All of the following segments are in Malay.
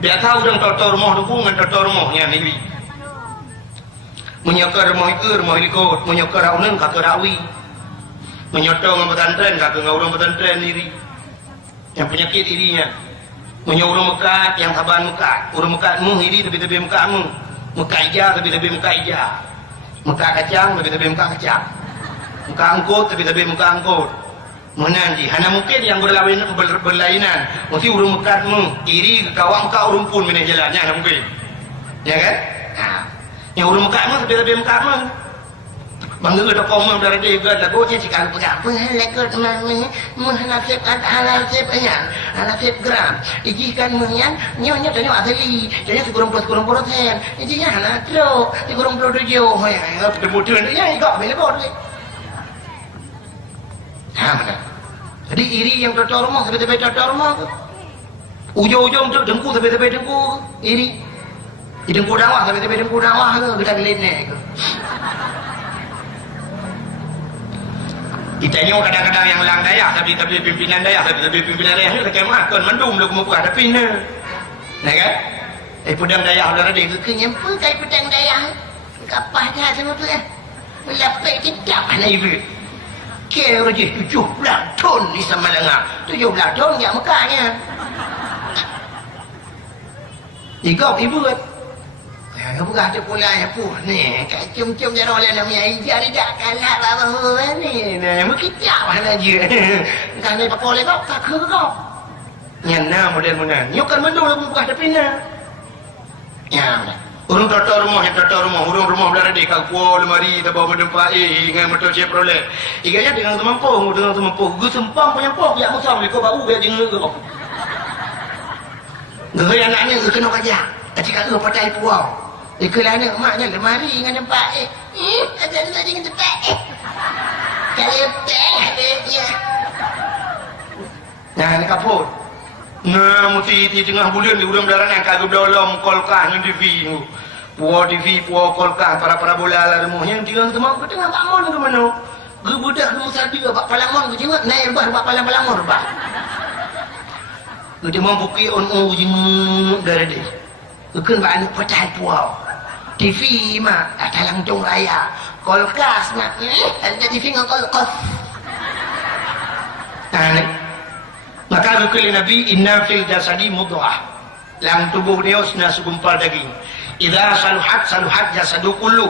Biar tahu dong toto rumah dukungan toto rumahnya ni. Menyokor rumah itu rumah ikut, menyokor raunan kata rawi, menyotong pesantren kata ngurung pesantren diri, yang penyakit dirinya, menyurung mekat yang haban mekat, urung mekatmu iri tapi mekatmu, mekat ija tapi mekat ija, mekat kacang tapi mekat kacang, mekat angkut tapi mekat angkut. Menanji, hanya mungkin yang berlainan, mesti urung mekatmu iri kawan kau urung pun mana jalannya, hanya mungkin, ya kan? Yang urung mekatmu tapi mekatmu. Bangga ada komen dari dia juga lagunya jika pegang pelekut menghasip hasip gram ijikan menyan nyonya tanya asli tanya sekurang persen ijinya anak tro sekurang produjo ya kemudian ya ikut bela bot jadi iri yang tercormong sampai tercormong ujung-ujung tu dengku sampai dengku iri dengku dakwah sampai dengku dakwah ke kita gelene ke kita ni kadang-kadang yang lang daya tapi pimpinan daya tapi pimpinan daya ni macam mana kan mendum lu muka ada pina nah kan pedang daya ada dia kenyempu kai pedang daya kapah dia sama tu kan lapik tidak mana ibu kira je 17 ton di Samalanga 17 ton yang mekanya ibu kan bukan ada pula yang pun ni kat cium-cium jalan oleh namanya ijari tak kalah bapa ni nah mekicap mana je kan ni pakai oleh kau tak ke kau nyana model-model nyok kan mendung lu buka ada pina ya urung toto rumah urung rumah belara di kau kuo lemari tak bawa medempa dengan motor je prolek iganya dengan temampu gue sempang punya pok ya musam kau bau dia jeng kau gue anaknya gue kena kerja ketika gue pakai puau ikhlas nak maknya lemari dengan tempat ada dengan tempat kalau teh dia nah ni kapur nah mesti di tengah bulan di urang darah yang kagum dolom kolkah ni TV puau kolkah para bola lah rumah yang tinggal semua ke tengah bangun ke mana ke budak ke musabi ke bak palamon ke jengak naik bah bak palamon bah ke cuma bukit on jenguk darah dia ke kan pecah puau TV mah ada langsung raya kolkas mah ada TV dengan kolkas nah maka kekali Nabi inna fil jasadi mudghah dalam tubuh dia usna segumpal daging idza saluhat jasadu kullu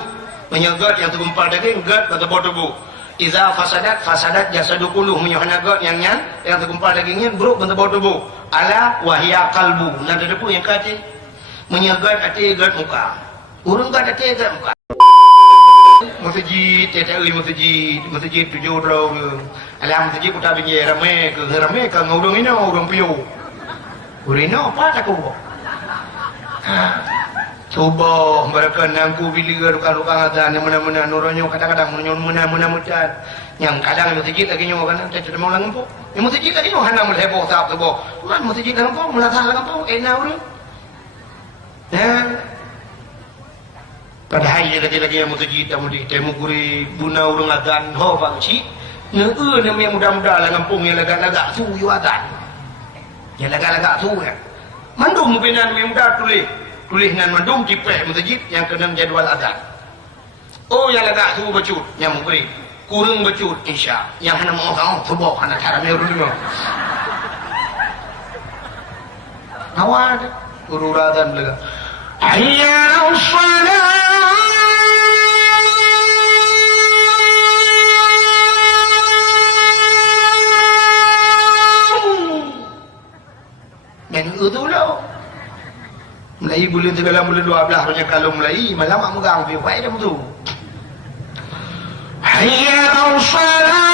menyegat yang segumpal daging gat pada tubuh idza fasadat jasadu kullu menyegat yang segumpal dagingnya buruk pada tubuh ala wahya qalbu nanti depu yang kata menyegat hati gat muka urung gat hati gat muka masjid masjid 7 tahun alam masjid putar binye ramai ke ngurung ini urung piu urino apa tak kau coba mereka nangku bila ruka-ruka ada yang mana-mana nuronyo kadang-kadang mana-mana mucat yang kadang masjid lagi nyo kan tak mau langempuk yang masjid lagi nyo hana mulai heboh tak heboh man masjid langempuk melatah langempuk enak urang padahal lagi yang masjid temu guri buna urang adan ho bangci ngeu namanya muda-muda langempung yang lagak-lagak su yu adan yang lagak-lagak su ya mandum binan muda tulis nan mandum tipeh masjid yang kena jadual adan oh yang lagak su becut yang mugri kurang becut insya yang hana mau kau sebab hana cara meru dulu awal ururadan lega hayya salat dan itu lo mulai bulan 9 bulan 12 hanya kalau mulai malam mak megang pi baik dah betul hayya salat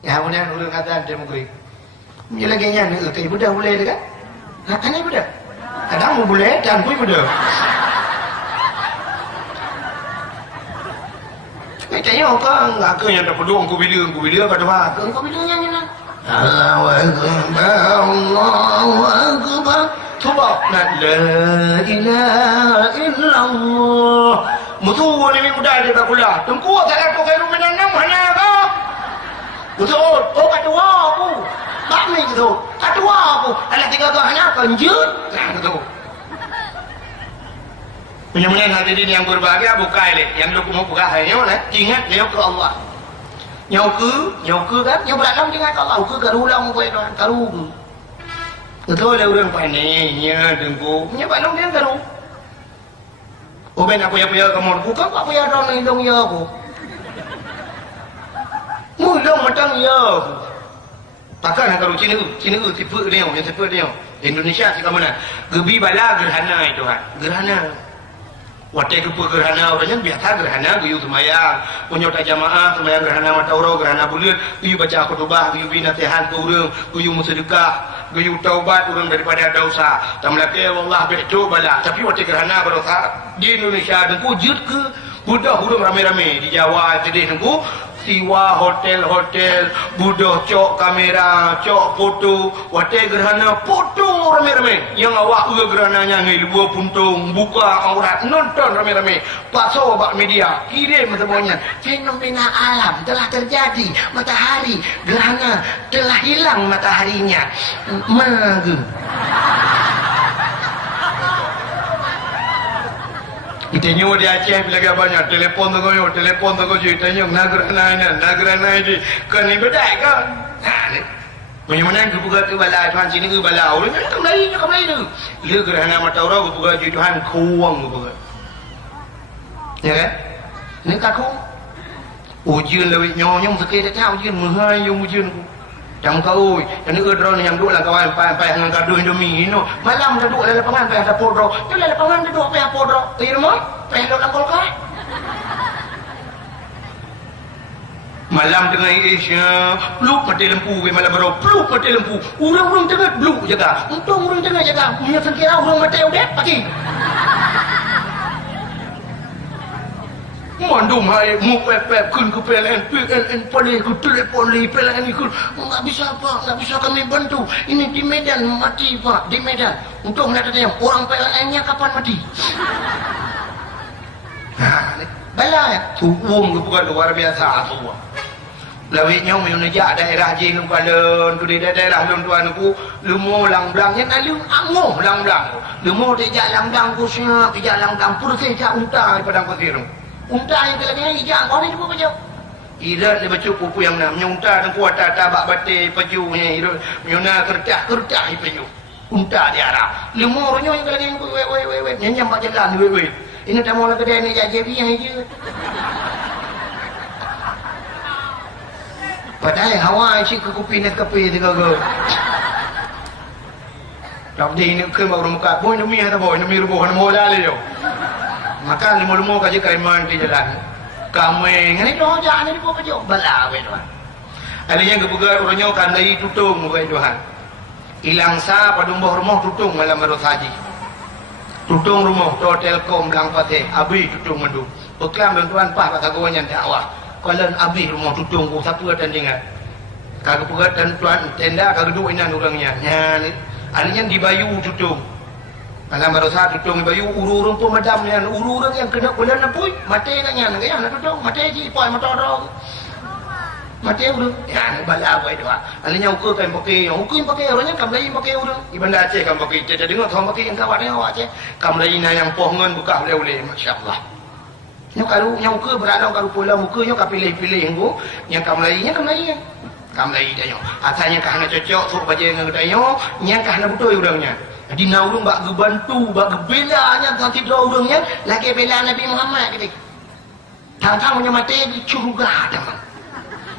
ya benar urang kata dia mugri ni lagi nya ni kai budak boleh dekat katanya budak kadang boleh dan pun budak kayaknya apa enggak ke yang dapat doang ku bila pada apa kau bilangnya ni lah Allahu akbar Tubak na la ilaha illallah. Mutu ni muda dia tak kula. Tengku tak ada kau kairu menanam mana ka? Betul. Oh katua aku. Kami tu. Katua aku. Ada tiga hanya kanjut. Nah betul. Punya-punya hadirin yang berbahagia bukai le. Yang lu mau buka hanya lah. Ingat nyau ke Allah. Nyau ke kan? Nyau belakang ingat Allah. Ke karulang boleh tuan. Karu ke. Betul ada orang pandai. Ya tengku. Punya balong dia karu. Oh ben aku ya kamu. Bukan aku ya dong hidung ya aku. Mulung matang ya aku. Takkan karu Cina tipe dia. Yang tipe dia. Indonesia sih kamu nak. Gebi bala gerhana itu kan. Gerhana. Watai kepa gerhana orangnya biasa gerhana guyu semayang punya tak jamaah semayang gerhana mata orang gerhana bulan guyu baca khutbah guyu nasihat ke orang guyu sedekah guyu taubat orang daripada dosa tamlake wallah betul bala tapi watai gerhana berdosa di Indonesia dengku jut ke budak hurung rame-rame di Jawa jadi dengku siwa hotel budak cok kamera cok foto watai gerhana foto rame-rame yang awak ke gerhananya ngai dua puntung buka aurat nonton rame-rame paso bak media kirim semuanya fenomena alam telah terjadi matahari gerhana telah hilang mataharinya magu kita nyawa di Aceh bila banyak telefon tu kau tanya nagerana ini kan ini beda kan mana aku buka tu bala Tuhan sini ke bala orang kan kembali tu ia gerhana mata orang aku buka Tuhan kuang aku buka ya kan ni kaku ujian lewat nyonyong sekali tak tahu ujian mahal yang ujian aku Yang kau, yang ni drone yang duduk lah kawan, pai dengan gaduh Indomie, no. Malam duduk dalam lapangan, pai ada podro. Tu dalam lapangan duduk, pai ada podro. Iya mo, pai duduk dalam kolkar. Malam tengah Asia, peluk mati lempu, malam baru peluk mati lempu. Urang-urang tengah peluk jaga. Untung urang tengah jaga. Punya sekira urang mati udah pagi. Mandum hai mu pep kun ke PLN poli ku telefon li PLN ku enggak bisa Pak, enggak bisa kami bantu. Ini di Medan mati Pak, di Medan. Untuk nak tanya orang PLN-nya kapan mati? Nah, bala ya. Tuwum bukan luar biasa semua. Lawitnya menunjuk daerah jin kalen tu di daerah lum tuan ku lumo lang-lang yang alung angoh lang-lang. Lumo tidak lang-lang ku sia, tidak lang-lang pur saja unta di padang pasir. Unta yang kelakanya hijau, kau ni cuba baju. Irat dia baju pupu yang nak. Unta dan kuat tabak batik pajunya. Irat menyuna kertas paju. Unta dia arah. Lemurnya yang kelakanya weh. Nyanyi mak jalan weh. Ini tamu nak kedai ni jadi yang hijau. Padahal hawa isi ke kopi nak kopi tu kau. Tapi ini ke mau muka. Boy ni ada boy ni rubuh ni mau dah le yo. Maka limo-limo kaji kaiman di jalan. Kamu ngani doh jangan ni buat kerja bala we tuan. Adanya kebugar orangnya kan dari tutung we Tuhan. Hilang sa padumbuh rumah tutung malam harus haji. Tutung rumah to telkom lang pate abi tutung mandu. Beklam dan tuan pah kata kawannya dakwah. Kalau abi rumah tutung ku satu tandingan. Kagak bugar dan tuan tenda kagak dua inan orangnya. Nya adanya di bayu tutung. Malam baru satu tutung bayu ururung pemadam yang ururung yang kena bulan napui mati nak yang nak tutung mati ji poi motor dong mati urung ya bala apa itu alanya ukur kan pakai orangnya kamlai pakai urung ibanda Aceh kan pakai jadi dengar thong pakai yang kawannya awak Aceh kamlai na yang pohon buka oleh masya-Allah yang ukur berada kalau pulau ukurnya kau pilih-pilih yang kamlai dia asalnya kahana cocok sok baca dengan dia yang kahana betul urangnya. Di naurung bak gebantu, bak gebelanya nanti dua urangnya lagi bela Nabi Muhammad gitu. Tang-tang punya mati dicuriga teman.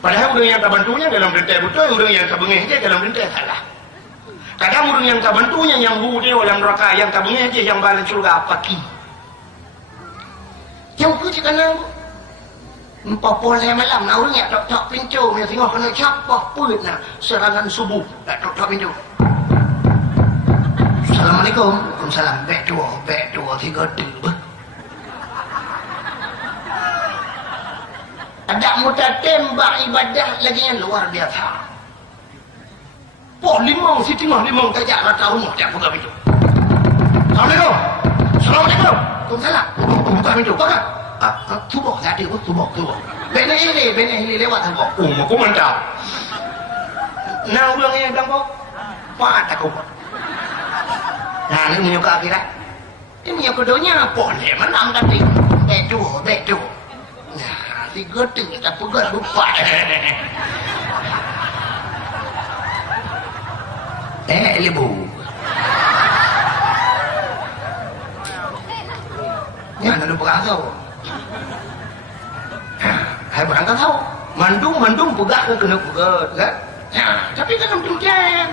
Padahal urang yang tak bantunya dalam perintah betul, urang yang tak bengeh je dalam perintah salah. Kadang urang yang tak bantunya yang bude dalam neraka, yang tak bengeh je yang balik surga apa ki. Yang ku cakap nang empat boleh malam naurungnya tok pintu, yang tengok kena capah pulut nak serangan subuh, tok pintu. Assalamualaikum. Waalaikumsalam. Back door 3 Ada muda tembak ibadah lagi yang luar biasa. Limau si tengah limau tajak rata rumah dia buka pintu. Assalamualaikum. Assalamualaikum. Waalaikumsalam. Buka pintu. Buka. Tubok tadi, tubok. Benek ini lewat tubok. Aku mantap. Nah, ulangnya bilang kok. Pak aku. Nah, ini menyuka akhirat. Ini menyuka dunia apa nih? Menang tadi. Bedu. Nah, si gedeng tak pegang lupa. Lebu. Ya, nak lupa kau. Hai berangkat tahu. Mandung pegang kena pegang, kan? Tapi kan demikian.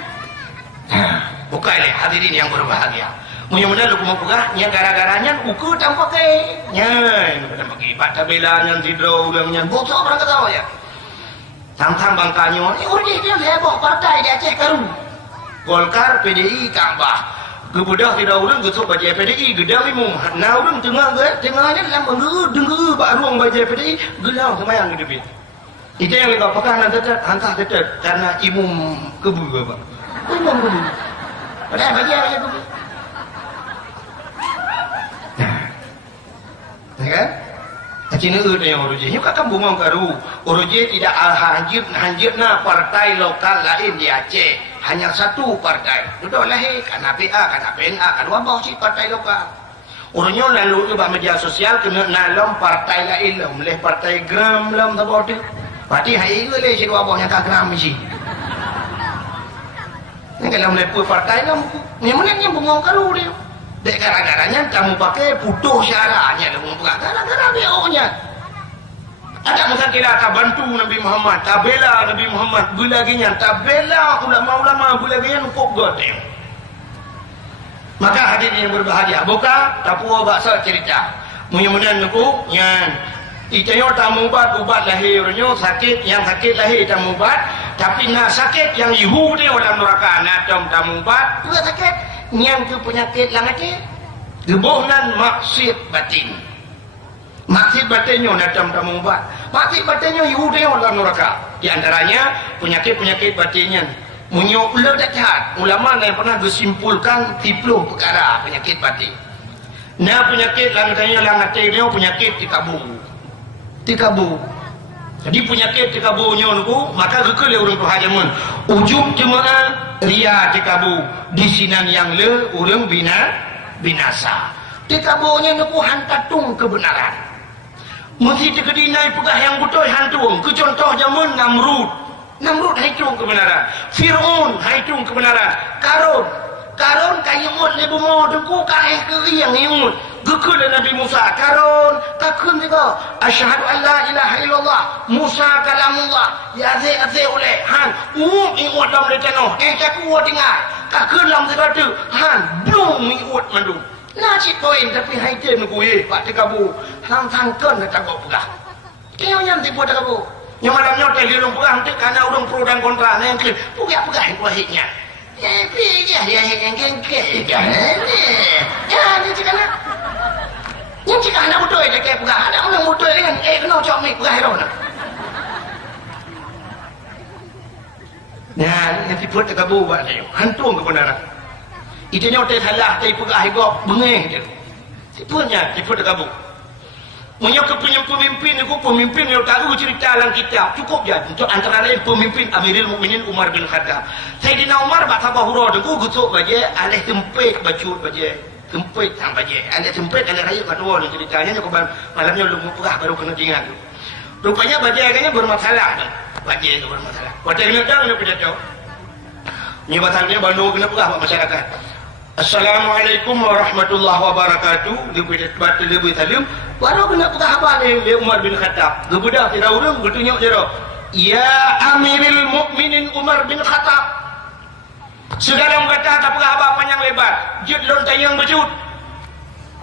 Bukan ini hadirin yang berbahagia. Mudah-mudahan lu mau pegang, nya gara-garanya uku tanpa pakai. Nya, pada pakai bata belanya tidur ulangnya. Bocor berangkat tahu ya. Tang-tang bangkanya, dia heboh partai di Aceh Karu. Golkar, PDI, Kambah. Kebudah tidak ulang gesok baca PDI, gedang imum. Nah ulang tengahnya dalam dengar Pak Ruang baca PDI, gelang semayang gitu bit. Itu yang kita pakai hantar tetap karena imum kebu Bapak. Imum kebu. Padahal baca kebu. Nah, kan? Cina yang orangnya, yuk kakak bungong karu. Orangnya tidak hanjirna partai lokal lain di Aceh. Hanya satu partai. Duduk lahir, kan APA, kan APNA, kan wabah si partai lokal. Orangnya lalu ke media sosial kena nalom partai lain, oleh partai gram lam tak boleh. Parti hai itu leh si wabahnya tak gram sih. Ini kalau melepuh partai lam, memangnya bungong karu dia. Dek gara-garanya kamu pakai putus syaratnya lah gara-gara BO-nya. Ada masa kira tak bantu Nabi Muhammad, tak bela Nabi Muhammad, bulaginya tak bela ulama-ulama bulaginya nukuk goteng. Maka hadirin yang berbahagia, buka tapua baksa cerita. Mudah-mudahan nukuk nyan. Itanya tamu ubat lahirnya sakit, yang sakit lahir tamu ubat, tapi nak sakit yang ihu dia orang neraka nak tamu ubat juga sakit. Yang ke penyakit lang ati gebuhnan maksud batin. Maksud batinnya nadam tamu ubat. Maksud batinnya Yahudi orang neraka. Di antaranya penyakit batinnya. Munyok ular dacat. Ulama yang pernah bersimpulkan 30 perkara penyakit batin. Nah penyakit lang ati dia penyakit tikabu. Jadi penyakit tikabunya niku maka gekele urang tuhajamun. Ujung jemaah ria tikabu di sinan yang le urang binasa. Tikabunya niku hantatung kebenaran. Mesti dikedinai pegah yang betul hantung. Ke contoh zaman Namrud hancung kebenaran. Fir'aun hancung kebenaran. Karun kayumut le bungo dengku kaeh ke yang yumut. Gekul Nabi Musa karun takun juga asyhadu an la ilaha illallah Musa kalamullah ya ze oleh han ingut dalam letano tak kuat dengar takun dalam segala han belum ingut mandung nasi poin tapi haite nuku pak tikabu sang kan tak kau pegah kau yang tipu tikabu yang malamnya hotel di rumah pegah nanti karena urang pro dan kontra yang ke pegah itu hiknya ya yang kengke ya ni cakap yang cakap anak betul je kayak pegah ada orang betul kan kena cok mik pegah hero nak nah yang tipu tikabu buat dia hantung kebenaran itunya hotel salah tapi pegah higop bengeh je tipu tikabu punya pemimpin itu pemimpin yang tahu cerita dalam kitab cukup je untuk antara lain pemimpin Amirul Mukminin Umar bin Khattab. Sayyidina Umar baca bahura deku gutuk baje alih tempet bacut baje tempet sang baje alih tempet alih raya kedua ni ceritanya nyoba malamnya lu pegah baru kena ingat rupanya baje agaknya bermasalah baje itu bermasalah pada ngedang ni pejabat ni batalnya baru kena pegah masyarakat. Assalamualaikum warahmatullahi wabarakatuh. Lebih salim. Baru kena pegah apa ni Umar bin Khattab. Gebudah tidak urang bertunjuk dia. Ya Amirul Mukminin Umar bin Khattab. Segala kata tak pegah apa panjang lebar. Jut lon tayang bejut.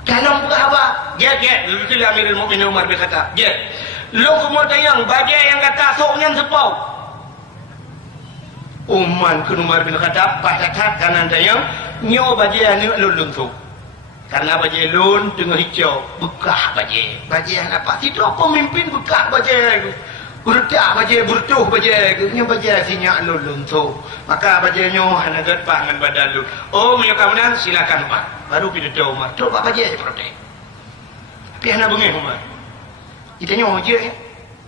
Kalau pegah apa? Get. Itu Amirul Mukminin Umar bin Khattab. Get. Lo kumur tayang bajai yang kata soknya sepau. Umar ke Umar bin Khattab pasakat kanan tayang. Nyo bajai ni lulun tu. Karena bajai lun tengah hijau bekah bajai. Bajai apa? Tidak pemimpin bekah bajai tu. Berdak bajai bertuh bajai tu. Nyo bajai sinyak lulun tu. Maka bajai nyo hanagat pangan badan lu. Oh, menyo kamunan silakan Pak. baru pergi ke Umar. Terus apa je protes. Tapi anak bengih Umar. Kita nyawa je ya.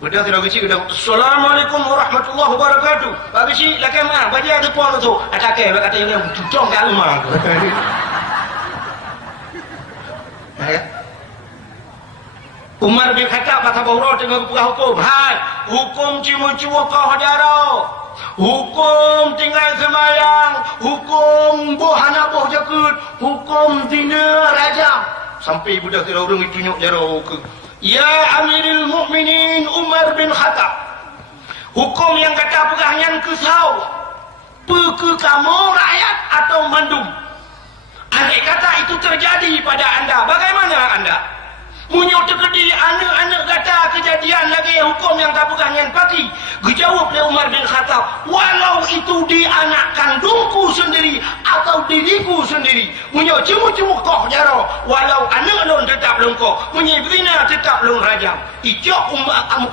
Udah tidak kecil udah. Assalamualaikum warahmatullahi wabarakatuh. Bagi si laki mah baca ada puan tu. Ada ke kata yang cucong ke rumah. Ya. Umar bin Khattab kata bahawa dengan hukum. Hai, hukum cimu-cimu kau hadaro. Hukum tinggal semayang, hukum bohana boh jakut, hukum zina rajam. Sampai budak tidak orang itu nyok jaro ke. Ya Amirul Mukminin Umar bin Khattab. Hukum yang kata pegangan kesau. Ke kamu rakyat atau mandum. Andai kata itu terjadi pada anda, bagaimana anda? Munyok terkedi anak-anak kata kejadian lagi hukum yang tak pegangan pagi. Dijawab oleh Umar bin Khattab, walau itu di anak kandungku sendiri atau diriku sendiri. Munyok cemu-cemu kau jaro, walau anak lon tetap longkok, munyok berzina tetap lon rajam. Ijok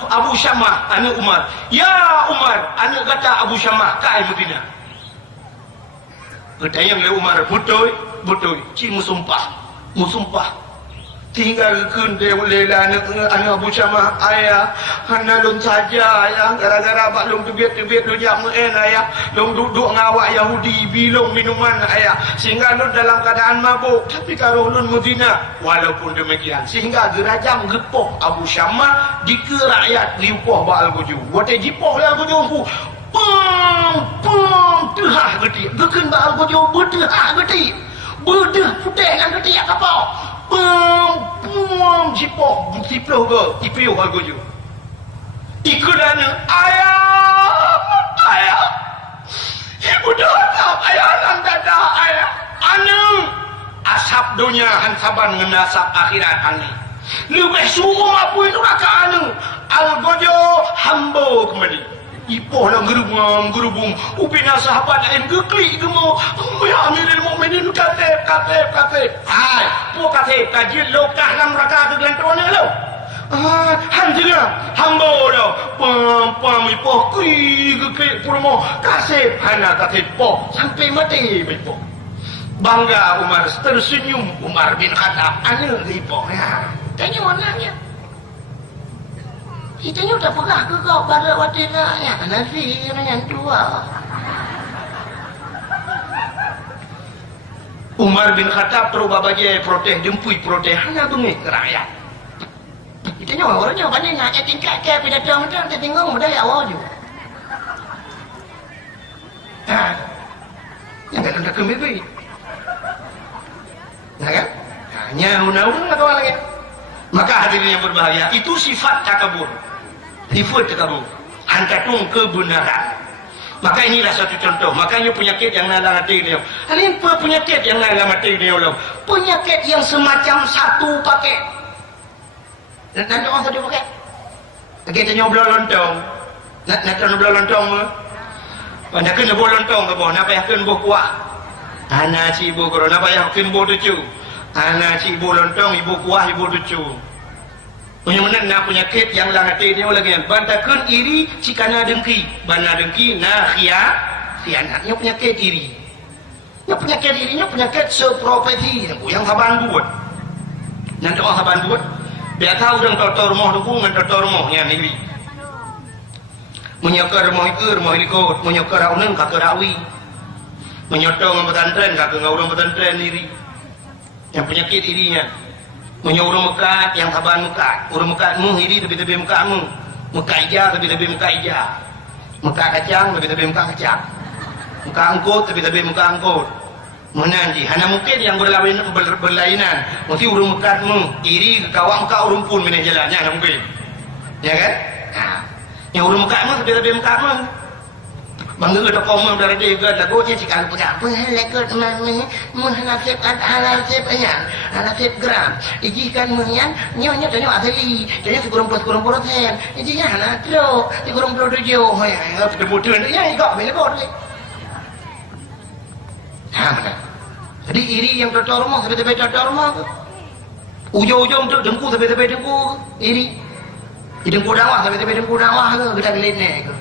Abu Syamah, anak Umar. Ya Umar, anak kata Abu Syamah, kai berzina. Bertanya oleh Umar, betul, cimu sumpah, musumpah. Tinggal kunde lela anak Abu Syamah ayah hana lun saja ayah gara-gara bak lung tebit-tebit lu jak muen ayah lung duduk ngawak Yahudi bilung minuman ayah sehingga lun dalam keadaan mabuk tapi kalau lun muzina walaupun demikian sehingga gerajam gepoh Abu Syamah di ke rakyat liupoh bak al-guju wate jipoh ya al-guju pum tehah gede geken bak al-guju bedehah gede bedeh putih dengan gede kapau jipoh tipiu harga ju ikurana ayah ibu datang ayah anak dada ayah anu asap dunia hansaban ngenasap akhirat ane lebih suruh apa itu raka anu algojo hambo kembali ipoh lah gerubung upina sahabat lain geklik gemo ya Amirul Mukminin katep hai po katep kaji lokah lam raka kegelantuan lo hanjila hambo lo pam ipoh kri geklik promo kasep hana katep po sampai mati ipoh bangga Umar tersenyum Umar bin Khattab anu ipoh ya tanya warnanya Itanya udah pegah ke kau pada waktu ya nanti yang tua. Umar bin Khattab terus babaje protes jempui protes hanya bengih ke rakyat. Itanya orangnya banyak nak tingkat ke pidato macam tinggal mudah ya awal juga. Yang ada kemiri. Nah kan? Hanya undang-undang atau lagi. Maka hadirin yang berbahagia itu sifat takabur. Sifat takabur. Hantatung kebenaran. Maka inilah satu contoh. Makanya penyakit yang nalang hati dia. Ini penyakit yang nalang hati dia. Penyakit yang semacam satu paket. Nanti orang satu paket. Kita nyobrol lontong. Nanti nyobrol lontong. Pada kena buah lontong ke bawah. Napa yang kena buah kuah. Anak si ibu korang. Napa yang kena buah tucu. Anak si ibu lontong, ibu kuah, ibu tucu. Punya mana nak penyakit yang lang hati dia lagi. Bantakan iri, cikana dengki. Bana dengki, nah khianat. Ini penyakit iri. Ini penyakit iri, ini penyakit seprofesi. Yang saban buat. Nanti orang saban buat. Biar tahu orang tor rumah dukungan tor rumahnya iri. Menyokar rumah ikut, menyokar raunan kakak rawi. Menyotong pesantren kakak ngurung pesantren iri. Yang penyakit irinya menyuruh mekat yang saban mekat urung mekatmu iri lebih-lebih mekatmu muka ija lebih-lebih muka ija muka kacang lebih-lebih muka kacang muka angkut lebih-lebih muka angkut menanti hanya mungkin yang berlainan mesti urung mekatmu iri ke kawang kau urung pun mana jalannya hanya mungkin ya kan yang urung mekatmu lebih-lebih mekatmu bangga ada komen dari dia ke lagunya jika pegang lekut menghasib halasib gram ijikan menyan nyonya tanya asli tanya sekurang persen ijinya halatro sekurang produjo ya kemudian ya ikut bela bot jadi iri yang totor rumah sebetulnya totor rumah ujung-ujung tu dengku sebetulnya dengku iri dengku dakwah sebetulnya dengku dakwah ke kita gelene ke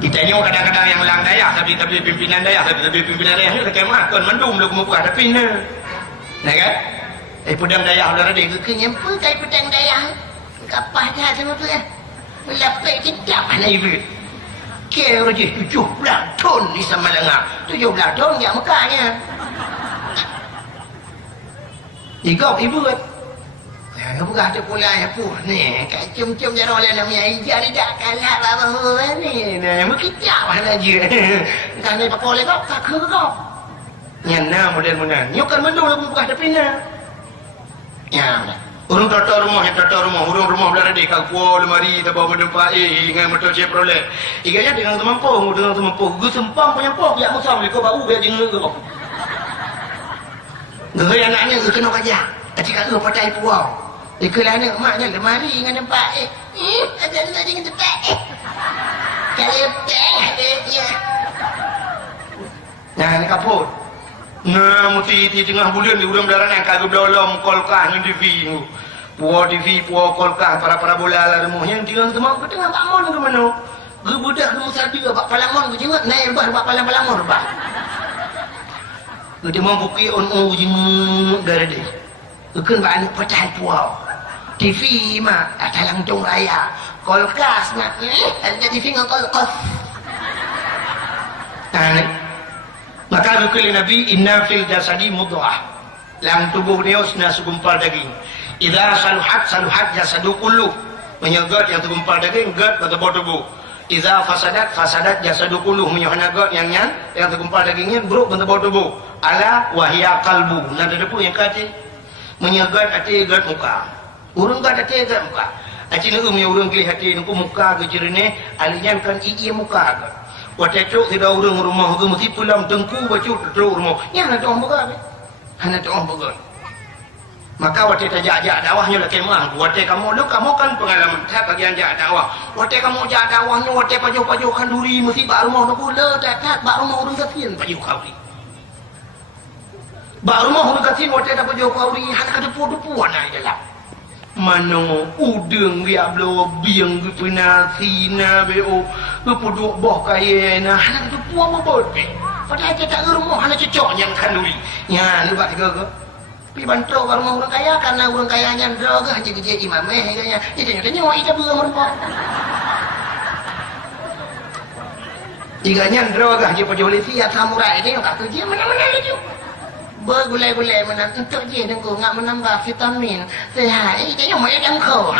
Kita ni kadang-kadang yang lang daya tapi pimpinan daya tapi pimpinan daya ni dekat mah kan mendum lu kemu ada pina. Nah kan? Pedang daya udah ada ke nyempu kai pedang daya. Kapah dah sama tu kan. Lapik tidak mana ibu. Kira je 17 ton di Samalanga. 17 ton yang Mekahnya. Igok ibu kan. Kamu kata pula ya pun ni kat cium-cium jarum lah namanya hijau ni tak kalah apa-apa ni. Nah, mukijak mana je. Kan ni pakai oleh kau, tak kau. Nyana model-model. Nyok kan mendung lagu buka depan na. Ya. Urung tata rumah, urung rumah belah di kau lemari tak bawa mendempa dengan motor Chevrolet. Iganya dengan temampu, Gue sempang punya pok ya musam kau bau dia jenguk kau. Gue anaknya gue kena kerja. Aci kat gue pakai puau. Ikulana maknya lemari dengan tempat ada dengan tempat kalau teh ada dia nah ni kaput nah muti tengah bulan di urang daran yang kagak dolom kolkah ni TV puo kolkah para bola lah remuhnya tinggal semua ke tengah bangun ke mana gue budak ke musar juga bak palamon gue jenguk naik bah bak palamon bah gue dia mau buki on jenguk garade gue kan banyak pecah puau TV mah ada langsung raya kolkas nak ada TV dengan kolkas nah maka dukuli Nabi inna fil jasadi mudghah dalam tubuh dia usna segumpal daging idza saluhat jasadu kullu menyegat yang segumpal daging gat pada tubuh idza fasadat jasadu kullu menyegat yang segumpal dagingnya buruk pada tubuh ala wahya qalbu nada depu yang kata menyegat hati gat muka urang gak ada tega muka. Aci nu punya urang pilih hati nu muka ke jernih, alinya kan iya muka ke. Wate cok tidak urang rumah ke mesti pulang tengku baju teruk rumah. Nya nak orang begal. Hana orang begal. Maka wate tajak dakwahnya lah kemah. Wate kamu kan pengalaman tak bagian jak dakwah. Wate kamu jak dakwahnya wate paju kan duri mesti bak rumah nak pula tak bak rumah urang kasian paju kau ni. Bak rumah urang kasian wate dak paju kau ni hana kada puan ai dalam. Mano udeng dia blo biang ke penasina beo ke puduk boh kaya nah hana tu puang mabot padahal dia tak rumah hana cocok yang kandui nya lu bak ke pi bantu rumah orang kaya karena orang kaya nya ndro ke haji gede imam kayaknya jadi nyatanya mau ita beung rumah tiganya ndro ke haji polisi ya samurai dia tak kerja mana-mana lagi bergulai-gulai menang untuk dia dengku ngak menambah vitamin sehat ini mau yang kau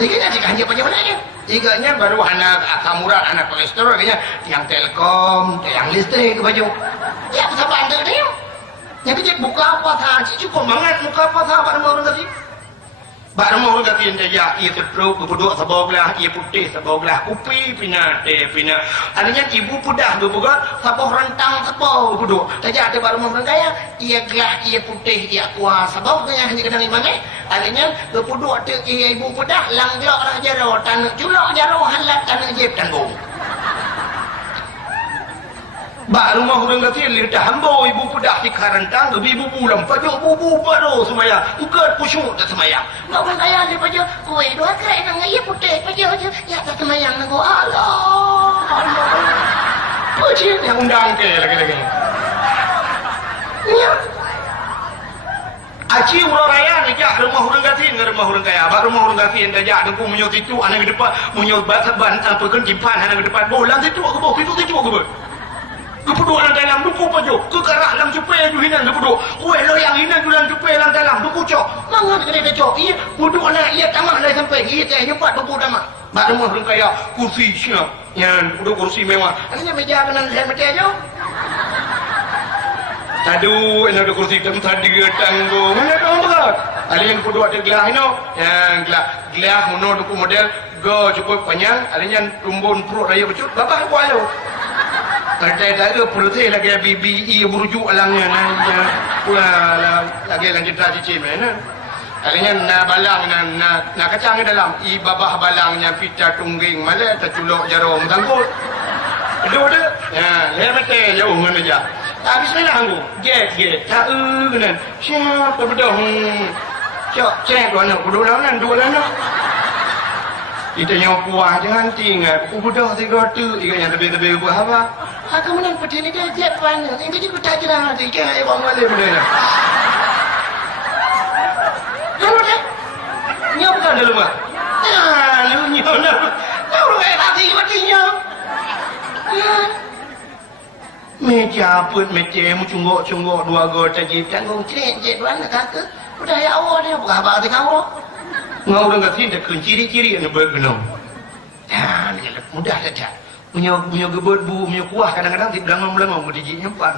iganya dikanja pada mana dia iganya baru anak asam urat anak kolesterol iganya yang telkom yang listrik baju ya bisa bandel dia yang dia buka apa sahaja cukup banget buka apa sahaja pada orang tadi pada orang tadi dia ia terperuk berdua sebelah ia putih sebelah kupi pina adanya ibu pudah tu bukan sabah rentang sabah berdua saja ada pada orang kaya ia gelah ia putih ia kuah sabah kaya hanya kadang mana adanya berdua tu ia ibu pudah langglok rah jaro tanah julok jaro halat tanah jeb tanggung Bak rumah orang kata lidah hamba ibu pedah di karantang lebih ibu pulang pajak bubu baru semaya ukat pusyuk tak semaya nak orang kaya dia pajak kue dua kerai nang iya putih pajak aja ya tak semayang nang Allah pajak yang undang ke lagi ya aci ulah raya ni jak rumah orang kata dengan rumah orang kaya bak rumah orang kata yang jak dengku menyot itu anak ke depan menyot ban apa kan jimpan anak ke depan bolang situ ke bawah situ ke bawah kepuduk lang dalam duku paju kekerah lang cupai ju hinan kepuduk kue lo yang hinan ju lang cupai lang dalam duku cok mangan kena cok iya puduk lah iya tamak lah sampai iya teh nyempat duku tamak bak rumah orang kaya kursi siap yang puduk kursi mewah adanya meja kanan saya mati aja aduh ini ada kursi hitam tadi tanggung mana kau berat ada yang puduk ada gelah ini yang gelah mono duku model go cukup panjang adanya tumbun perut raya becut bapak kuala tak ada putih lagi bibi iya burujuk alangnya lagi lanjut tradisi mana adanya na balang na kacang dalam i babah balangnya pita tungging malah terculok jarum tangkut ada ya le mate jauh mana aja habis mana anggu get tak kenan siapa betul cok cek dua anak dua anak Kita nyawa puah jangan tinggal. Udah tiga tu, ikan yang lebih buah apa? Aku menang peti ni dia jet mana? Ini dia kutak je dah. Ikan yang orang Malay benda ni. Lalu dia, nyawa bukan dulu mah. Lalu nyawa lalu. Lalu kayak hati matinya. Meja pun meja mu cungguk dua gota je. Tanggung jet mana kakak? Udah ya awak dia bukan apa hati kau. Ngau dengan sini dah ciri-ciri yang bergenung. Nah, ni mudah saja. Punya gebet bu, punya kuah kadang-kadang ti belangong-belangong di jinya pan.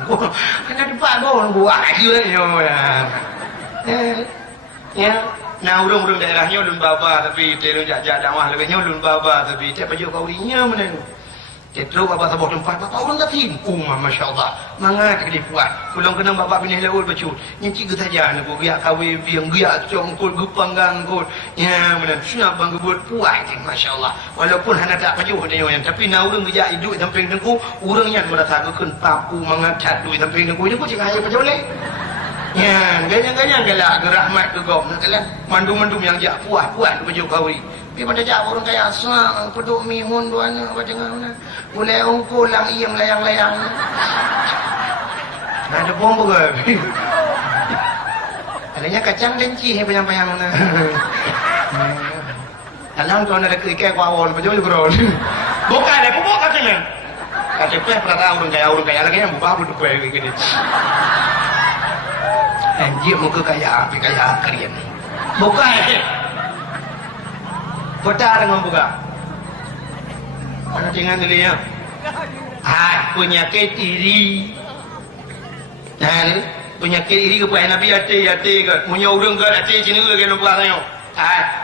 Kena depan go buah aja ya. Ya, nah urang-urang daerahnya ulun baba tapi terus jak-jak dakwah lebihnya ulun baba tapi tak baju kau rinya mana. Terus bapa sebuah tempat bapa urang kat timpung masya-Allah. Mangat ke dipuat. Pulang kena bapa bini laul bacu. Nyenci ke saja nak biak kawi biang biak congkul gupanggang kul. Ya mana sunat bang gebut puat masya-Allah. Walaupun hana tak baju dia yang tapi na urang gejak hidup samping dengku urang yang merasa keun papu mangat duit samping dengku dia pun cakap ayo baca boleh. Ya, ganyan-ganyan galak gerahmat ke gom nak kalah. Mandum-mandum yang jak puas-puas baju kawi. Pi pada jak orang kaya asal peduk mihun duana apa jangan mana. Mulai ungkul lang iem layang-layang. Ada bom ke? Adanya kacang lenci bayang-bayang mana. Alam tuan ada keikai kawon baju gron. Bukan ada pupuk katanya. Kata peh pernah orang kaya lagi yang buka budu peh gini. Anjir muka kaya api kaya kalian. Bukan. Kota dengan buka. Mana tinggal dulu ya? Penyakit iri. Penyakit iri ke payah Nabi hati ke. Punya orang ke hati sini ke kena buka tanya.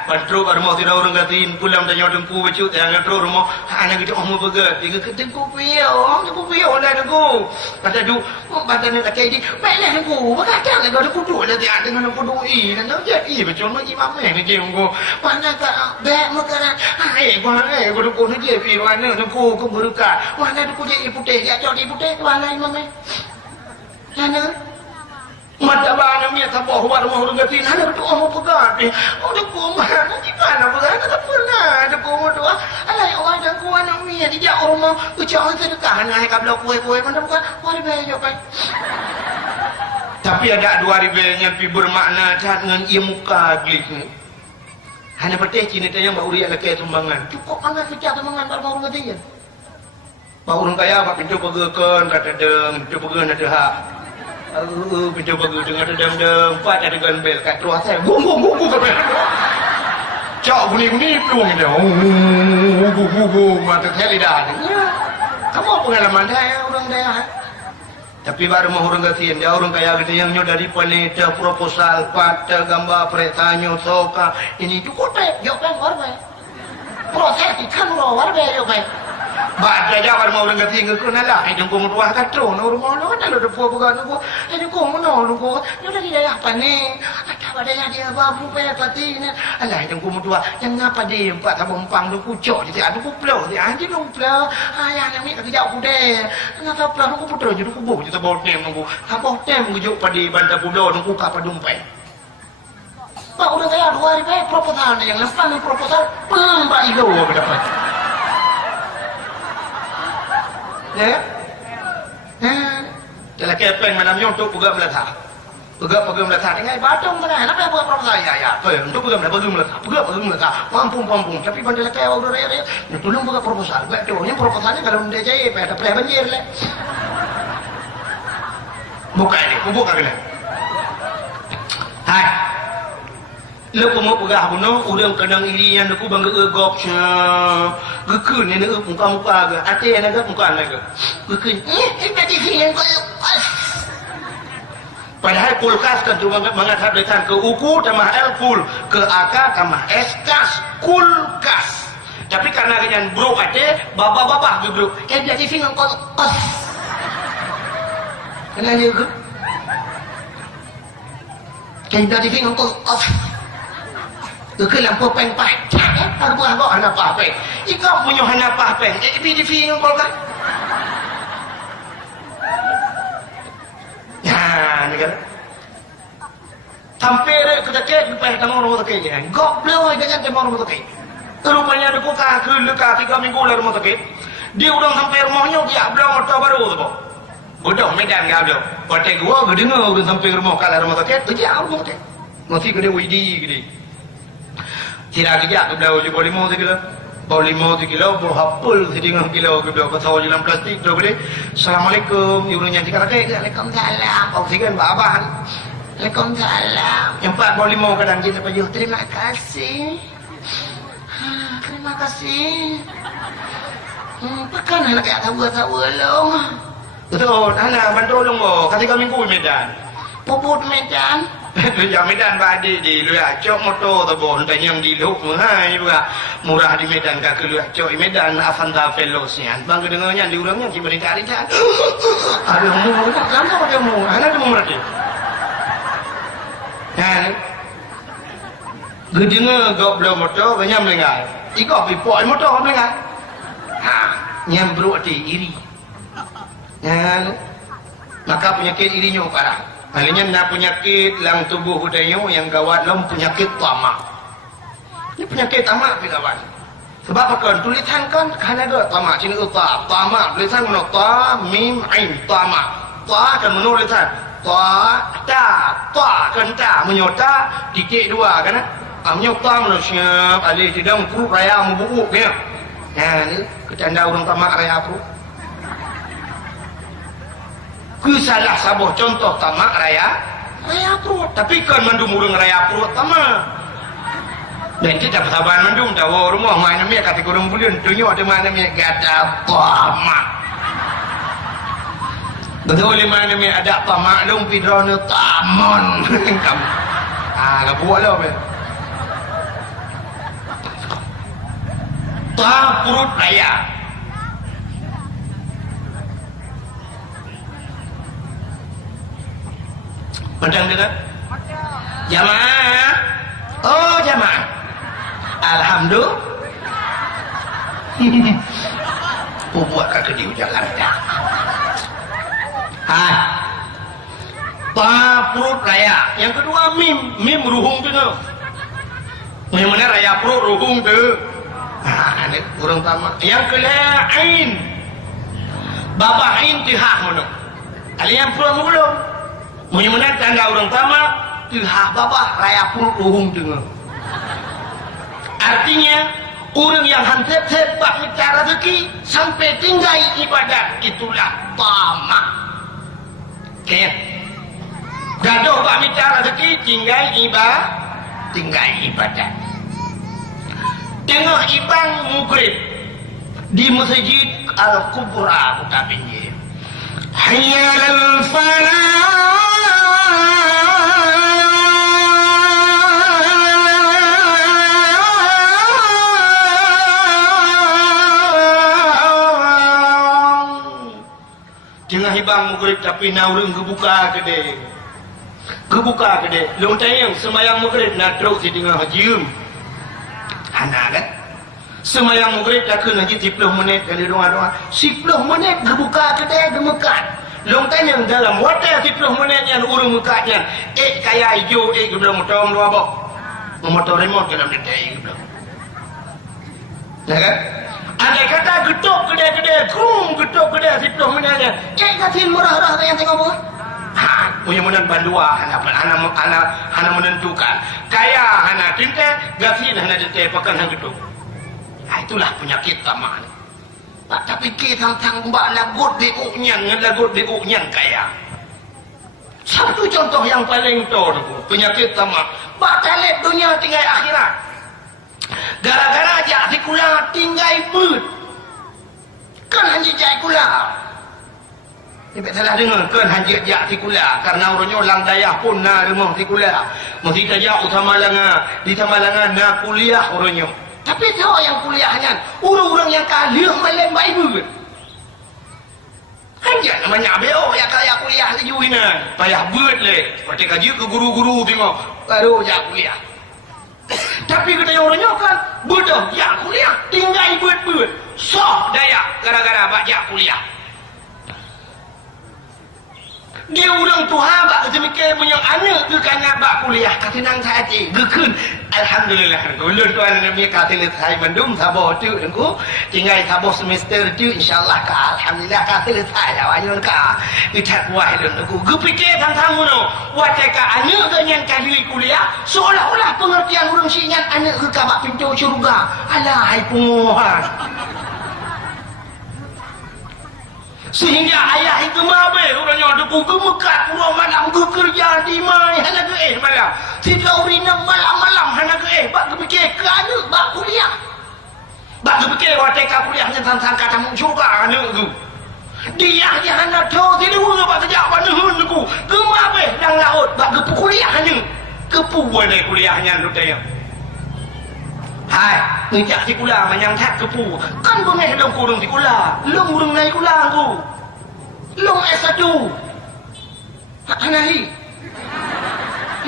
Patro kat rumah tidak orang katin pulang tanya dengku bacu jangan patro rumah anak kita omong begat tiga ketengku piau dah dengku kata du kata ni tak kaji baiklah dengku berkata nak ada kudu ada tiada dengan kudu dan tahu jadi betul macam mana ni dia dengku mana tak baik makanan kudu kudu dia pi mana dengku ku beruka mana dengku dia putih dia jadi putih ke mana imam mana mata bana mi taboh war mo hurung gatin hana tu omo pegat udah ku mana di mana pegat tak pernah ada ku tu alai orang dan ku anak mi di jak omo ucap sedekah hana ka blok kue mana bukan war bejo kan tapi ada 2000 yang pi bermakna dengan ia muka glik ni hana peteh cini tanya mbak uriak leke sumbangan cukup angkat pecah sumbangan bar mau gatin mbak urang kaya apa pintu pegekeun kata deng pintu pegeun ada hak pintu bagus dengan redam-redam empat ada ganbel kat keluar saya bung sampai cak bunyi peluang dia mata saya lidah kamu pengalaman saya orang daerah tapi baru mau orang kasihan dia orang kaya gitu yang dari panitia proposal pada gambar peretanya soka ini cukup teh jawab warga proses ikan warga jawab baca jawab mau orang kati ke kena lah ai jengkong ruah katro no rumah no ada lo depo bukan no ai jengkong no lu ko yo dah dia apa ni ada pada dia babu pe pati ni alah jengkong tua yang ngapa dia empat tabung pang lu kucok dia ada ku plo dia anjing lu plo ayah yang ni kerja ku deh ngapa plo ku putro ju ku bu kita bawa tem ku apa tem ku juk pada bandar pulau ku ka padumpai Pak udah saya 2 hari proposal yang lepas ni proposal pembak igo dapat ya dalam kepeng malam ni untuk pegang melatah dengan batung mana nak buat proposal ya untuk pegang melatah pampung tapi bandar kaya udah raya ni tolong buat proposal buat tu yang proposalnya kalau dia jaya pada play banjir le buka ni hai lepas mau pegang bunuh udah kadang iri yang aku bangga gop gekun ni nak muka ke ate nak muka nak gekun tadi yang padahal kulkas kan tu mengatakan ke uku tambah l kul ke ak tambah s kas kulkas tapi karena dengan bro ate baba ke bro kayak jadi sing kos kenal dia ke kayak jadi sing kos ke lampu peng-peng aku bukan kau anak apa ikau punya anak apa jadi PDV yang kau kan ya ni kan sampai kita kek lepas tengok orang tu kek gok blow dengan tengok orang tu kek Rupanya ada kokah ke lekat 3 minggu lah rumah sakit. Dia udah sampai rumahnya dia belah motor baru tu. Bodoh Medan ke ada. Pakai gua ke dengar udah sampai rumah kalah rumah sakit tu dia rumah sakit. Masih gede widi gede. Tidak kerja ke belah je boleh mau sekilo. Boleh mau sekilo, boleh hapul setengah kilo ke belah pasal jalan plastik tu gede. Assalamualaikum, ibu nyanyi kata ke Waalaikumsalam. Oksigen bahan. Waalaikumsalam. Yang 4 kadang kita baju. Terima kasih. Terima kasih. Pekan anak kaya tahu long. Betul, anak bantu long mo. Kasih kami ku Medan. Puput Medan. Ya Medan badi di lu acok motor tabon tanyang di lu mahai juga. Murah di Medan ka ke lu acok Medan Avanta Velocian. Bang dengarnya di urangnya si beri cari kan. Ada mu, kan ada mu. Anak mu berarti. Kan. Gedenge goblok motor kanyam lengai. Iko pipoi motor lengai. Nyambruk di iri. Maka penyakit irinya parah. Halinya nak penyakit lang tubuh hudayo yang gawat lom penyakit tamak. Ini penyakit tamak kawan. Sebab apa? Tulisan kan ada tamak sini tu tamak tulisan mana ta mim ain tamak. Ta kan menulisan ta kan ta menyota titik 2 kan. Menyota manusia alih tidak perut raya membuuk dia. Ni kecanda orang tamak raya perut. Salah sabuh contoh tamak raya perut. Tapi kan mandum urang raya perut tamak. Dan kita persabaran mandum tahu rumah mana mi kata kurang bulan tunjuk ada mana mi gada tamak. Betul di mana mi ada tamak dong pidrone tamon. Kamu. Enggak buat lah be. Ta perut raya. Padang dengar? Jamaah. Oh, jamaah. Alhamdulillah. Buat kaki di jalan dah. Ta perut raya. Yang kedua mim ruhung tu. Yang mana raya perut ruhung tu? Ini kurang tamak. Yang kedua ain. Baba ain tihah mana? Kalian pulang belum? Menyemenang tanda orang tamak tihah baba raya perut ruhung tu. Artinya orang yang hansep-sep bak minta rezeki sampai tinggal ibadat itulah tamak. Okay. Gaduh bak minta rezeki tinggal ibadat. Tengah ibang mughrib di Masjid Al-Kubra Kota Pinggir. Hayya al-falah. Tengah ibang mughrib tapi naurung kebuka gede. Long tayang semayang mughrib nak terus di tengah hajium. Anak kan semayang mughrib tak kena haji 10 minit kali doa-doa 10 minit kebuka kedai gemekat long tayang dalam wadah 10 minit yang urung mekatnya kaya hijau belum motor dua bok motor remote ke dalam kedai belum ya kan ada kata getuk kedai getuk kedai 10 minitnya kasih murah-murah yang tengok apa punya menang bandua hana menentukan kaya hana cinta gasin hana cinta pakan hang gedung. Itulah penyakit tamak. Tapi kita mbak lagut di uknyan kaya. Satu contoh yang paling tor penyakit tamak. Mbak talib dunia tinggal akhirat. Gara-gara ajak si kula tinggal bud. Kan hanya jai kula. Tidak salah dengar kan hajat jak tikula karena orangnya lang dayah pun na rumah tikula mesti kerja utama langa di Tamalanga na kuliah orangnya tapi tahu yang kuliahnya orang-orang yang kalah malam Bible hanya namanya beo yang kaya kuliah lejuinan payah buat le seperti kaji ke guru-guru tengok baru jak kuliah tapi kita orangnya kan bodoh ya kuliah tinggal buat sok daya gara-gara bajak kuliah. Dia orang Tuhan bak semikir punya anak ke kangat bak kuliah kasi nang saja gekun Alhamdulillah ulun tuan Nabi kata letai Bandung Sabah tu aku tinggal Sabah semester tu insyaallah ka alhamdulillah kata letai awayun ka bitak wah ulun aku gepikir tentang mono wateka anak ke yang kali kuliah seolah-olah pengertian urang sinyan anak ke kabak pintu syurga alah hai punguhan sehingga ayah itu mabe orangnya ada kuku mekat pulau malam ke kerja di mai hana ke malam tiga urina malam-malam hana ke bak kepikir ke anak bak kuliah bak kepikir wateka kuliahnya tentang kata juga anak tu dia hana tahu tidak urang bak sejak panuhun aku ke mabe dan laut bak ke kuliah hanya kepu boleh kuliahnya lutanya hai ngejak si kula manyang tak kepu kan bengeh dong kurung si kula long urung naik kula aku long S1 hanahi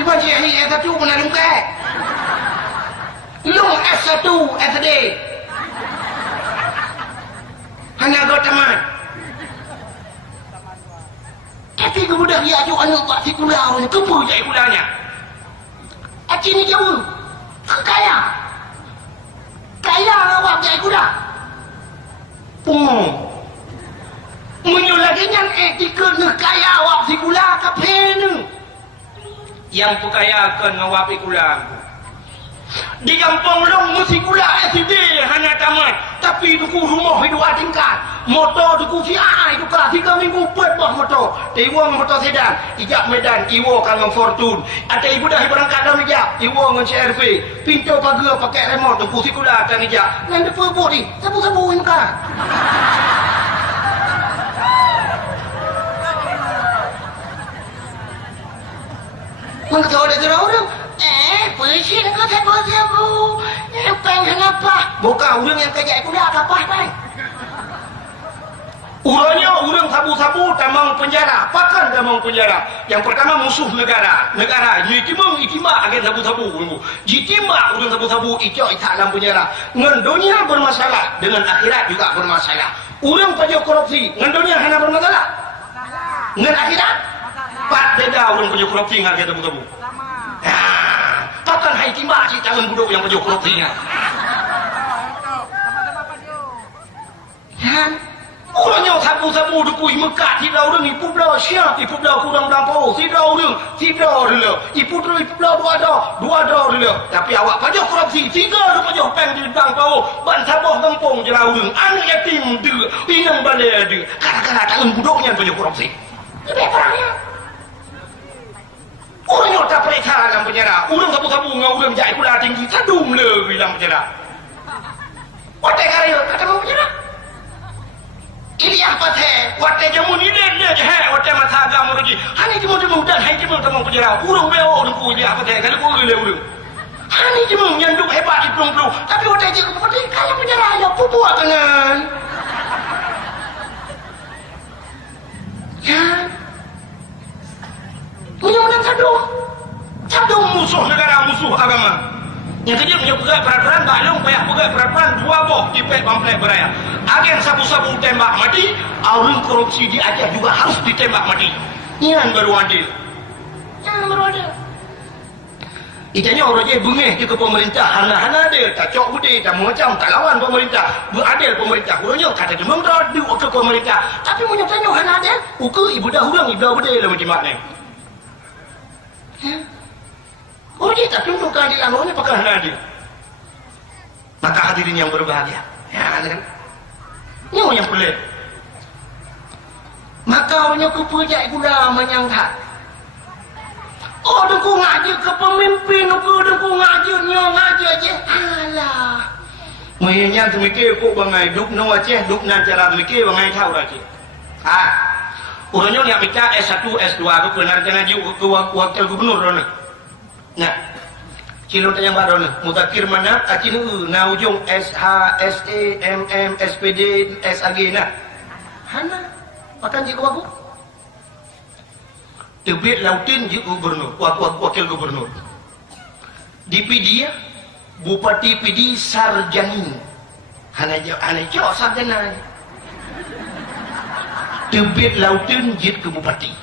iba je ni S1 pernah lungke long S1 SD hanya go taman tapi kemudian dia ajuk anak pak si kula kepu je kulanya aci ni jauh kaya awak jaya kuda menyulaginya etika kaya awak si kula kapenu yang pekayakan awak si kula di kampung long mesti kula SD hanya tamat tapi duku rumah dua tingkat motor duku VI duka 3 minggu buat bah motor tiwang motor sedan ijak medan iwo kan fortune ada ibu dah berangkat dalam ijak iwo dengan CRV pintu pagar pakai remote duku si kula kan ijak ngan depa bodi sabu-sabuin kan mengkata ada orang polisi nak sabu-sabu peng kenapa bukan orang yang kerja kuda apa pai urangnya orang sabu-sabu tamang penjara pakan tamang penjara yang pertama musuh negara jitima agen sabu-sabu jitima orang sabu-sabu icok dalam penjara ngan dunia bermasalah dengan akhirat juga bermasalah orang pajak korupsi ngan dunia hanya bermasalah ngan akhirat pak beda orang pajak korupsi ngan agen sabu-sabu pakan hai timba si tangan budok yang pajak korupsinya orangnya sabu-sabu dukui Mekah tidak orang ipu belah siap ipu belah kurang dampau tidak orang ipu belah dua dulu tapi awak pajak korupsi 3 pajak peng di dampau ban sabah kampung jelah orang anak yatim dia inang balai dia kadang-kadang tangan budoknya pajak korupsi lebih perangnya orangnya tak periksa dalam penjara orang sabu-sabu dengan orang jahit pula tinggi sadung lebih dalam penjara wadah karya kata mau penjara ini apa teh? Wadah jamu ni dia je, wadah mata agama lagi. Hani jamu dan hai jamu tamang penjara. Urung beo orang ku ini apa teh? Kalau ku le urung. Hani jamu nyanduk hebat di pelung-pelung. Tapi wadah je wadah kaya penjara ya pupu akangan. Ya. Punya menang sadung musuh negara musuh agama. Yang dia punya pegang peraturan balong payah pegang peraturan 2 boh dipek pamflet beraya agen sabu-sabu tembak mati orang korupsi diajar juga harus ditembak mati yang baru adil itanya orang je bengeh ke pemerintah hana-hana dia tak cok bude tak macam tak lawan pemerintah beradil pemerintah orangnya kata demang radu ke pemerintah tapi menyatanya hana adil uke ibu dah hurang ibu dah bude lah macam mana oh dia tak tunduk keadilan orangnya pakai hadir maka hadirin yang berbahagia ya kan ini yang pelik maka orangnya kepejak gula menyangka oh dukung ngaji ke pemimpin dukung ngaji aja alah mainnya temikir kok bangai duk no aja duk nan cara temikir bangai tahu lagi orangnya yang minta S1 S2 aku benar ngaji ke wakil gubernur orang nah, cilon yang baru ni, mutakir mana? Acinu, na ujung SH, SE, MM, SPD, SAG na. Hana, makan jika aku. Tebet lautin jika gubernur, wakil gubernur. DPD ya, Bupati PD Sarjani. Hana jauh sarjana. Tebet lautin jika Bupati.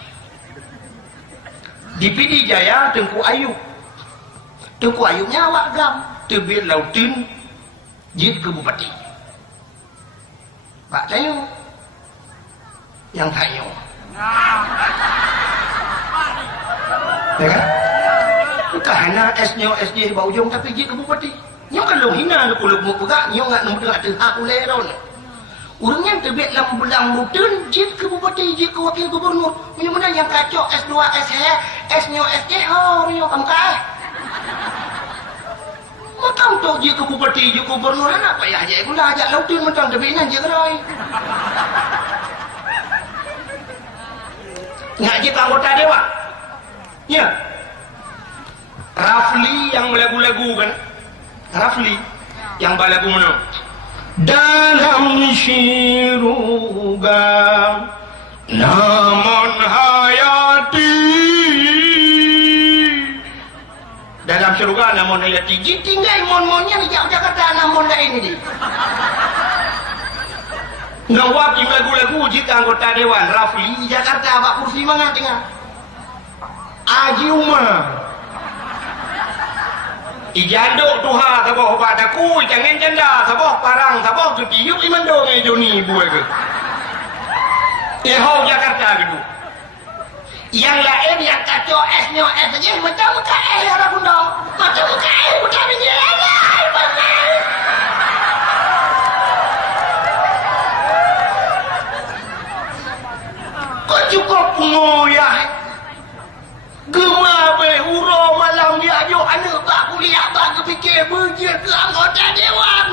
DPD Jaya Tengku Ayub. tu kuayunya awak gam terbit lautin jit ke bupati Pak Cayo yang Cayo ya kan kahana esnya SJ bau ujung tapi jit ke bupati nyok kan lo hina lo kuluk mu pegak nyok ngat nombor dengar hak uleron urang yang terbit dalam bulan lautin jit ke bupati jit ke wakil gubernur mana yang kacau S2 SH esnya SJ oh nyok kamu kah macam tu je ke bupati je gubernur nak payah je aku dah ajak lautin macam debiknya je keroi ngak je anggota dewan ya Rafli yang lagu-lagu kan Rafli yang balagu mana dalam syuruga namun hayati dalam syurga namun hayati tinggal mon-monnya di Jakarta namun lain ini ngawaki lagu-lagu jika anggota dewan Rafli Jakarta abak kursi mana tengah Haji Umar ijanduk tuha saboh padaku jangan janda saboh parang saboh tu tiup iman dong ai Joni buat ke Ehau Jakarta gitu yang lain yang kacau esnya saja macam muka orang bunda macam muka bukan ini kau cukup ngoyah gemar huro malam dia ajuk anak tak kuliah tak kepikir berjir ke anggota dewan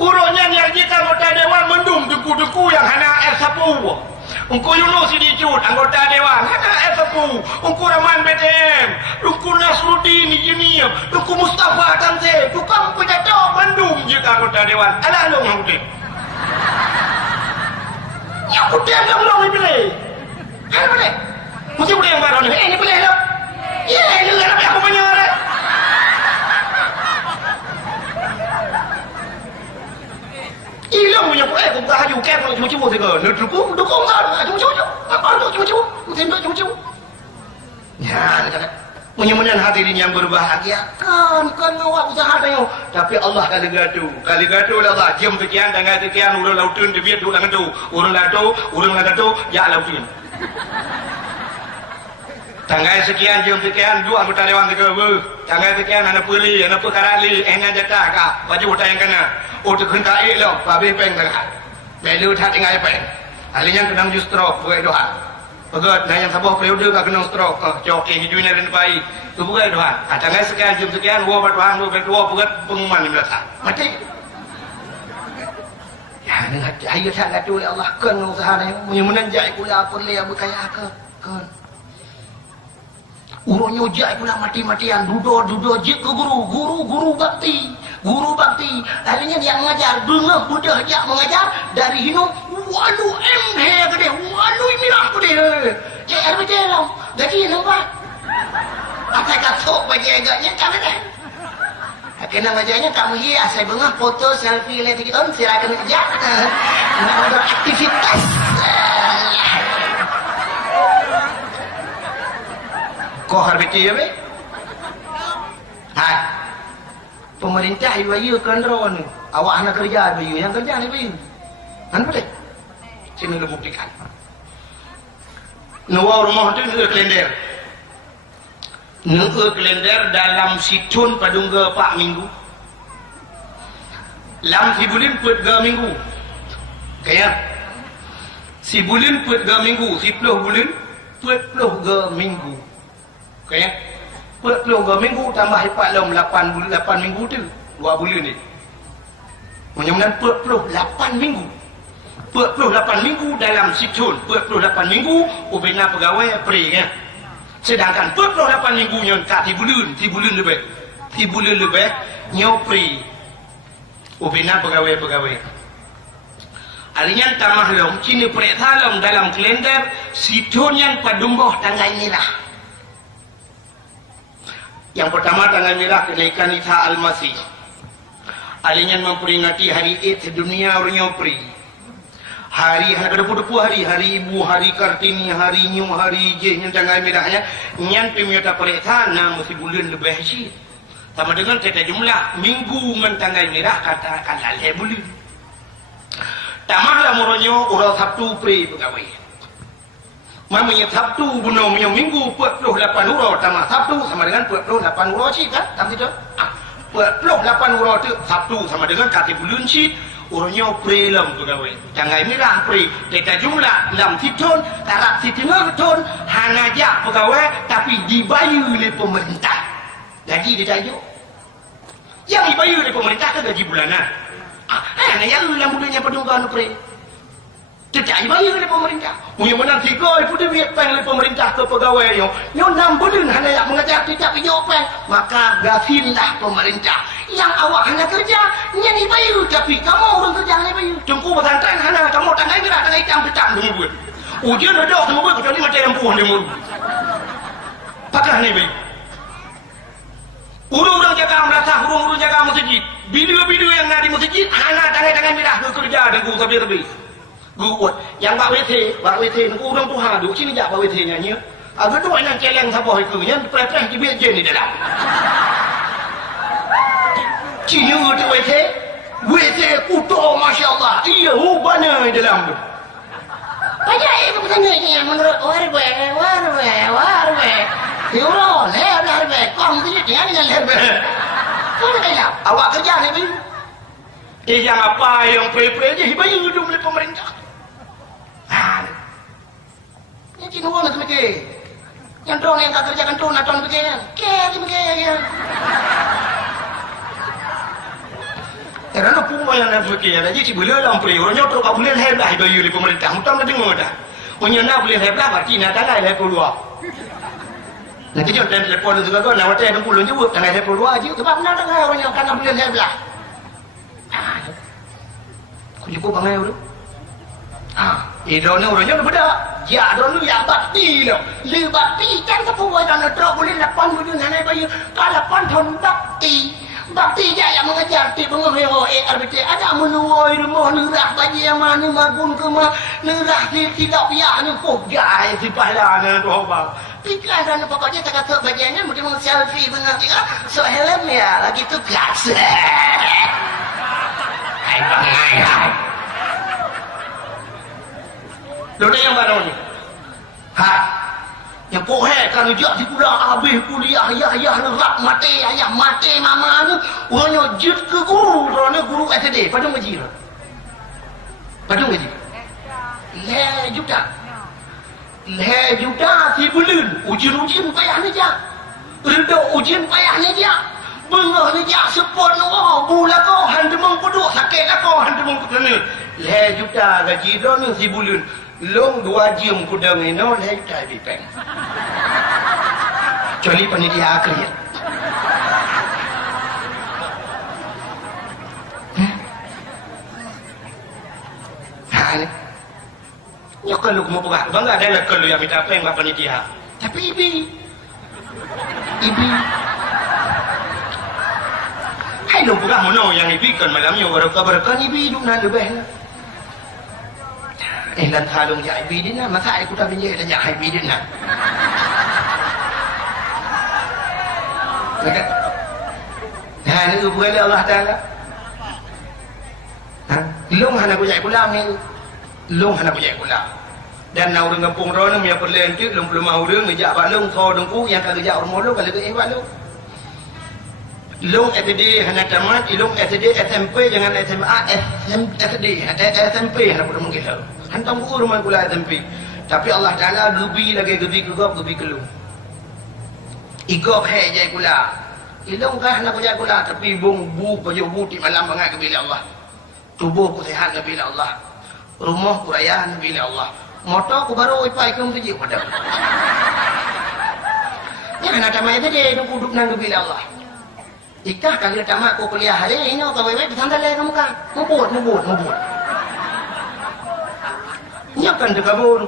uronya yang kita anggota dewan mendung deku-deku yang hana sapu Ungku Yunus Sidicut, anggota dewan, hana sapu Ungku Rahman BTM, Ungku Nasruddin Engineer, Ungku Mustafa Tamzil, tukang penjatuh Bandung juga anggota dewan. Alah long hangkit. Ya udah enggak belum pilih. Kan boleh. Mesti boleh yang baru ni. Ini boleh lah. Ya, ini lah aku menyuara. Ilang punya pula aku tak haju kan cuma-cuma saja. Nak dukung kan cuma-cuma. Apa tu cuma-cuma? Tendok cuma-cuma. Ya, mudah-mudahan hadirin yang berbahagia kan awak usaha dah tapi Allah kali gaduh lah Allah jam sekian tanggal sekian urang lautun debiat urang tu urang tu ya lautun tanggal sekian jam sekian dua anggota dewan tegak tanggal sekian anak puli anak perkarali enak jatah kah baju hutan yang kena tu kena lo babi peng tengah belu tak tinggal peng alinya kena justru buat doa Pegat, yang sabuh periode kau kena stroke, cok hidupnya dan baik. Tu bukan doa. Tanggal sekian, jam sekian, dua berdoa, dua pegat pengumuman di belakang. Mati. Ya, dengan air sangat tu oleh Allah kan usaha ni. Mudah-mudahan jai pula perleh berkaya ke. Kan. Urungnya jai pula mati-matian, duduk jik ke guru bakti. Guru bakti, tadinya yang mengajar, dengar budak jak mengajar dari hinu, waduh gede, waduh mirah gede. JR betul lah, gaji nampak. Apa katuk baju agaknya kami kan? Kena bajanya kamu ye, asal bengah foto selfie lagi kita, silakan kerja. Nak beraktivitas. Kau harus ya be? Hai. Pemerintah ibu kan ron awak anak kerja ibu yang kerja ni ibu kan boleh sini lu buktikan nuwa rumah tu nuke kalender dalam situn padungga pak minggu lam si bulin put ga minggu kaya si bulin put ga minggu si puluh bulin put puluh ga minggu kaya 10 minggu tambah 8 minggu tu 2 bulan ni mudah-mudahan 48 minggu 48 minggu dalam situn 48 minggu ubina pegawai pri kan sedangkan 48 minggu yang tak 3 bulan lebih nyopri ubina pegawai alinya tamah long cini pretalong dalam kalender situn yang padumboh tanggal merah. Yang pertama tanggal merah kenaikan Isa Al-Masih. Alinya memperingati hari Eid dunia orang pri. Hari ada 20 hari Ibu, hari Kartini, hari New, hari J yang tanggal merahnya nyan pemyata perintah na mesti bulan lebih sih. sama dengan kita jumlah minggu mentanggai merah katakan lalai bulu tamahlah moronyo urang Sabtu pre pegawai mamanya Sabtu bunuh minggu 48 euro tambah Sabtu sama dengan 48 euro sih kan tak itu 48 euro tu Sabtu sama dengan kata bulan sih orangnya pre lam pegawai tanggai merah pre kita jumlah lam siton tarap sitinga ton hanaja pegawai tapi dibayar oleh pemerintah gaji dia tajuk yang dibayar oleh pemerintah ke gaji bulanan yang lam bulannya penunggang pre tidak dibayar oleh pemerintah punya menang tiga itu dia biar peng oleh pemerintah ke pegawai yang 6 bulan hanya yang mengajar tidak pinjau peng maka gafinlah pemerintah yang awak hanya kerja yang dibayar tapi kamu orang kerja hanya bayar jengku pesantren hanya kamu tanggai merah tanggai hitam tetap dengan gue ujian ada sama gue kecuali macam yang puan dengan gue pakai hanya bayar urung-urung jaga merasa urung-urung jaga masjid video-video yang ada di masjid hanya tanggai merah ke kerja dan gue tapi gue yang Pak WT gue orang tuh hadu sini jak Pak WT nyanyi agak tu yang celeng siapa itu yang prepres di meja ni dalam Cina tu WC kuto Masya Allah iya banyak dalam tu banyak itu pesannya menurut warbe Euro leher kong tu dia dengan leher kau nak awak kerja ni yang apa yang pre-pre je hibayar dulu oleh pemerintah yang Cina orang tu macam yang drone yang tak kerjakan tu nak drone macam kaya kerana pun yang nak fikir ada je boleh dalam pre orangnya tu kau boleh hebat hibayar oleh pemerintah mutam nak dengar dah punya nak boleh hebat berarti nak tangai lah keluar nanti dia telefon juga kan nak hotel 60 je tangai 22 je sebab nak tangai orang yang kan boleh hebat kau cukup bangai tu idona orangnya udah beda ya dulu ya bakti lo le bakti kan sepuai dan drop boleh 8 bulan hanya bayar kalau 8 tahun bakti je yang mengajar ti pengoheo RBT ada menuai rumah nerah bagi yang mana magun ke mah nerah tidak biar ni kok gay si pahala tu bang pikir dan pokoknya tak kata bagiannya mungkin selfie mengerti so helm ya lagi tu gas hai bangai lo yang baru ni yang pohon kan ujak si pulang habis kuliah ayah lerak mati ayah mati mama ni orangnya jut ke guru orangnya guru SD padang gaji le juta si bulan ujian payah ni je redok ujian payah ni je bengah ni je sepon bulan kau handemang peduk sakit kau handemang peduk le juta gaji dah ni si bulan long 2 jam kudang ini oleh tak dipeng. Kecuali panitia akhir. Nyok kalau mau pegang, bangga ada kalau yang minta peng bapa panitia. Tapi ibi. Hai lo pegang mana yang ibi kan malamnya baru kan ibi hidup nak lebih. Lan thalong ya ibi din na masa aku tak pinjai dan ya ibi din na ni tu bukan Allah Taala long hana ku jai pulang ni long hana ku jai pulang dan nau dengan kampung ro ni punya perlen tu long belum mau dia ngejak balong kau dengku yang kalau jak rumah lo kalau ke balong long SD hana tamat long SD SMP jangan SMA SD SMP hana pun mungkin lo hantam ku rumah kula SMP tapi Allah Taala gebi lagi gebi kelung igop he jai kula ilong kah nak jai kula tapi bung bu pajo bu ti malam bangai ke bila Allah tubuh ku sihat ke bila Allah rumah ku raya ke bila Allah motor ku baru ipai ke tu je pada ni ana tamai tu je duduk nang ke bila Allah ikah kali tamat ku kuliah hari ini kau wewe pesantren le kamu kan mubut nyakan dekabur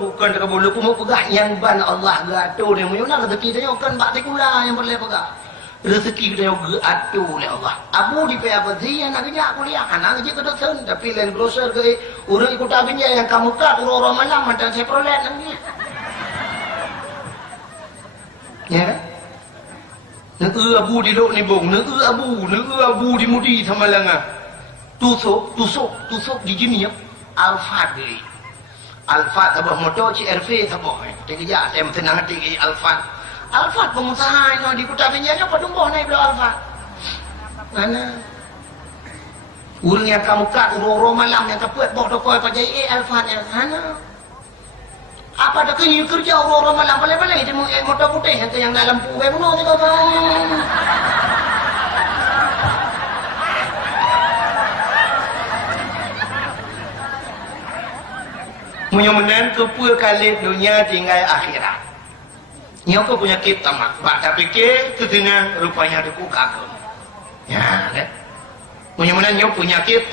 lu mau pegah yang ban Allah gato ni muyuna rezeki dia kan bak tikula yang boleh pegah rezeki dia gato oleh Allah abu di pe apa dia nak kerja kuliah anak kerja ke dosen tapi lain brosur ke orang ikut abinya yang kamu tak orang mana macam saya prolet nanti ya kan abu di lok ni bong, abu di mudi sama langa. Tusuk di gini ya. Alfat ni. Alfat abah motor CRV sabah. Dia kerja saya tenang hati ke Alfat. Alfat pengusaha yang di Kota Binjai apa tumbuh naik belah Alfat. Mana? Urang yang kamu kat urang malam yang kepuat bawa tokoi pajai Alfat yang mana? Apa dah kerja orang malam balik-balik dia motor putih yang dalam lampu bunuh tu kau. Munyamanan kepul kali dunia tinggal akhirat. Nyo ko penyakit tamak. Pak tak fikir ketenang rupanya ada kagum. Ya, kan? Munyamanan nyo penyakit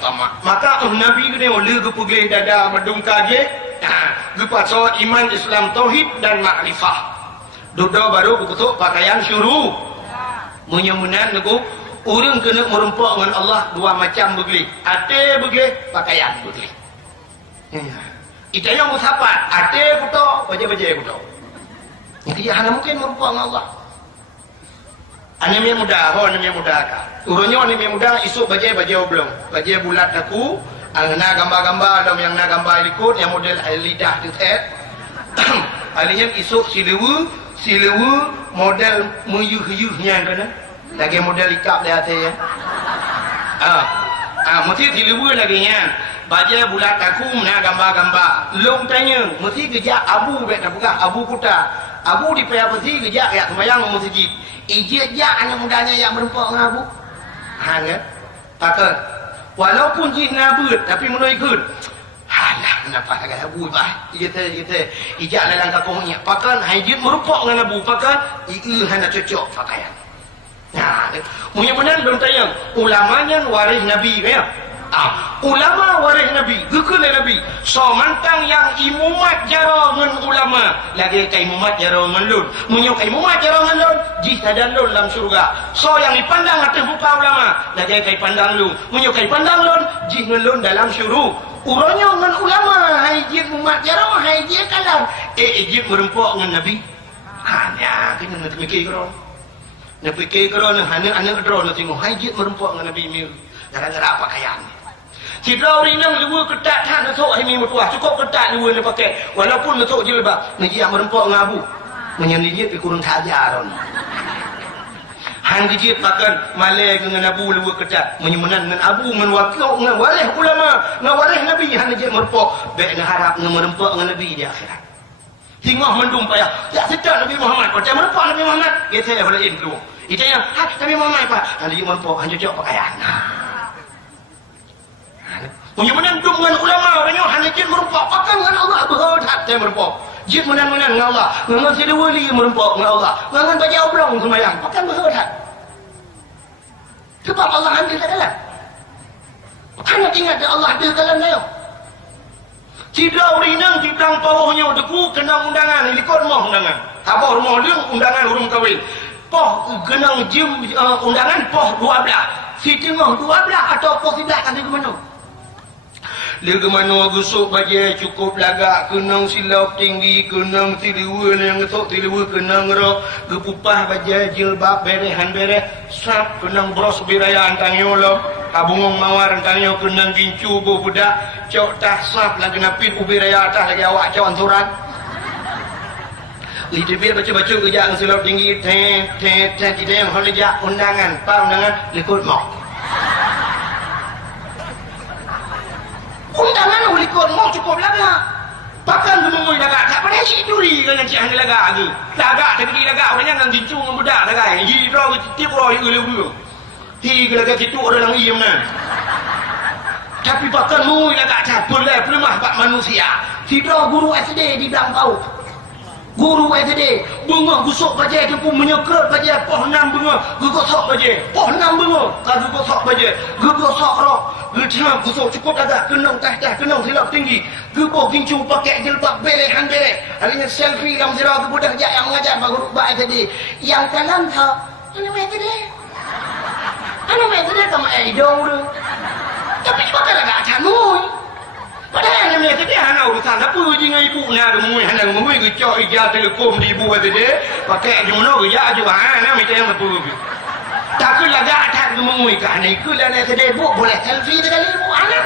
tamak. Maka Nabi ni oleh kepugih dada madung kaje. Gepat so iman Islam tauhid dan makrifah. Dodo baru betul pakaian syuruh. Munyamanan nego orang kena merempok dengan Allah dua macam begli. Ate begli, pakaian begli. Itu yang musafat, ate buto, baca-baca buto. Ini hanya mungkin merupakan Allah. Anime muda, anime muda ka. Urunnya anime muda isuk baca belum. Baca bulat aku, angna gambar-gambar dalam yang na gambar ikut yang model lidah tu set. Alinya isuk silewu model muyuh-yuhnya kan. Lagi model ikap dia atas ya. Mesti silewu lagi nya. Baca bulat aku nak gambar-gambar. Long tanya, mesti kerja abu bet tak buka abu kuta. Abu di payah mesti kerja ya sembahyang masjid. Ijat je anak mudanya yang merempak dengan abu. Kan? Takkan. Walaupun jin nabut tapi menoi ikut. Halah kenapa agak abu bah. Ijat dalam kakungnya. Pakan hajit merempak dengan abu. Pakan hanya cocok pakaian. Nah, punya benar belum tanya. Ulamanya waris Nabi ya. Ulama waris Nabi, gekul Nabi. So mantang yang imumat jaro ngan ulama, lagi kai imumat jaro ngan lun. Munyo kai imumat jaro ngan lun, jih tadan lun dalam surga. So yang dipandang atas muka ulama, lagi kai pandang lun. Munyo kai pandang lun, jih ngan lun dalam syurga. Uronyo ngan ulama, hai jih umat jaro, hai jih kalam. Jih merempok ngan Nabi. Hanya kena nak mikir kero. Nak fikir kero nak hanya kero nak tengok hai jih merempok ngan Nabi mir. Gara-gara pakaian. Si Rawi nang luar ketat tak nak sok hemi mutuah. Cukup ketat luar dia pakai. Walaupun nak sok jilbab. Naji yang merempok ngabu. Menyanyi dia kurang sajar. Hang dijit makan malai dengan abu luar ketat. Menyemenan dengan abu menwakil dengan walih ulama. Dengan walih Nabi. Hang dijit merempok. Baik dengan harap dengan merempok dengan Nabi di akhirat. Tengok mendung payah. Ya sedap Nabi Muhammad. Percaya merempok Nabi Muhammad. Dia saya belain dulu. Itu yang Nabi Muhammad pak. Hang dijit merempok. Hang cocok pakaian. Punya menandung dengan ulama orangnya hanya jin merempok pakai dengan Allah berhad dia merempok jin menang-menang dengan Allah dengan sila wali merempok dengan Allah dengan baca obrong semayang pakai berhad sebab Allah ambil ke dalam hanya ingat Allah ambil ke dalam dia tidak urinang tidak pawahnya deku kena undangan ikut rumah undangan apa rumah dia undangan urung kahwin poh kena jim undangan poh 12 si tengah 12 atau poh 11 kan dia ke mana lega mana gusuk baje cukup lagak kenang silap tinggi kenang tiliwa yang ngetok tiliwa kenang ro gepupah baje jilbab berehan bereh sap kenang bros biraya antangyo lo abungong mawar antangyo kenang gincu bu budak cok tah sap lagi napit ubiraya atas lagi awak cok ansuran itu biar baca-baca kerja silap tinggi kita yang honja undangan pa undangan likut mau undangan ulikon mau cukup laga pakan semua laga tak pernah si curi kan si hang laga lagi laga tapi laga orangnya nang gincu ngam budak laga hi ro tiap ro ulu ti laga situ orang iem nan tapi pakan mu laga tak boleh pelemah pak manusia si ro guru SD di Belangkau guru SD bunga gusuk baje tempu menyekrut baje poh 6 bunga gugosok baje poh 6 bunga ka gugosok baje gugosok ro gecam gusuk cukup agak kenang tah kenang silap tinggi gepo gincu pakai jilbab berehan bereh alinya selfie dalam zira budak jak yang mengajar pak guru ba SD yang kanan ha anu SD sama idong tu tapi pakai agak canui Padahal namanya tadi anak urusan apa je dengan ibu nak mui anak mui ke cok ija telekom di ibu kata dia pakai je mana kerja je nak macam apa tak ke laga tak mui kan ikut lah nak sedih ibu boleh selfie dengan ibu anak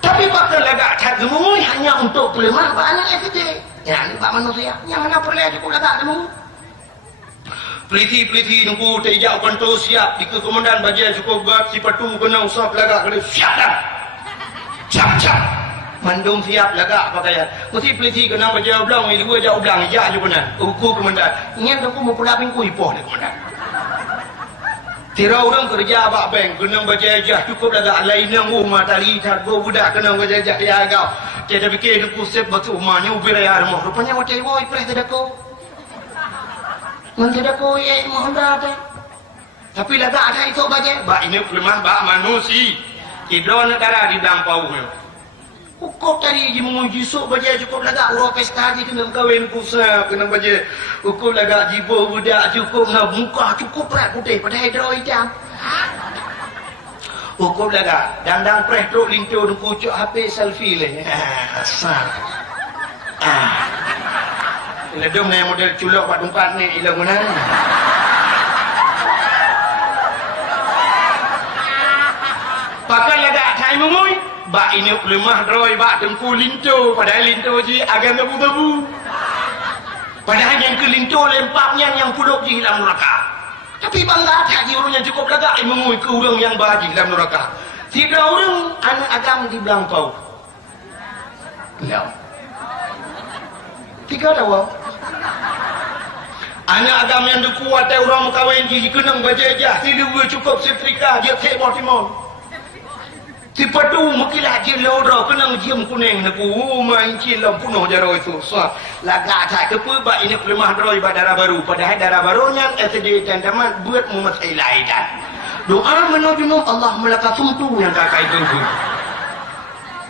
tapi pakai laga tak mui hanya untuk pelemah anak yang sedih ya ni pak manusia yang mana perlu cukup laga demu peliti nunggu tejak kontrol siap di komandan bajian cukup buat si patu kena usap laga kena siap dah siap mandung siap laga pakaian mesti peliti kena baca ulang ini gua jauh ulang ya je benar ukur komandan ingin aku mau pulang minggu ipoh deh komandan tira orang kerja abak bank kena baca jah cukup laga lain yang rumah tali targo budak kena baca jah dia agak dia fikir aku sep batu rumahnya ubir ya rumah rupanya macam boy pres tidak kau tidak kau ya mohon dah tapi laga ada itu baca bak ini lemah bak manusia Kidron negara di Blampau. Ukur tadi je menguji sok baca cukup laga urut pesta je kena kahwin pusat kena baca ukur laga jibo budak cukup nak muka cukup perat putih pada hidro hitam. Ukur laga dandang preh truk lintu duk cok HP selfie le. Asal. Ledom ni model culok pak tempat ni ilang mana. Pakai laga cai mengui, bak ini lemah droi bak tengku linto, padahal linto je agak tabu-tabu. Padahal yang ke linto lempaknya yang puluk je hilang neraka. Tapi bangga tak je orang yang cukup laga mengui ke orang yang bahaji hilang neraka. Tidak orang anak agam di Blampau. Belau. Tiga tahu. Anak agam yang dikuat orang kawin je kena baca je, tidak cukup setrika dia tebak timon. Tiba tu makilah je loro kena jiam kuning nak main cilam punuh jaro itu. So laga tak kepa bak ini lemah droi bak darah baru padahal darah barunya SD dan damat buat mumat ilai dan doa menuju Allah melakasum tu yang kakak itu.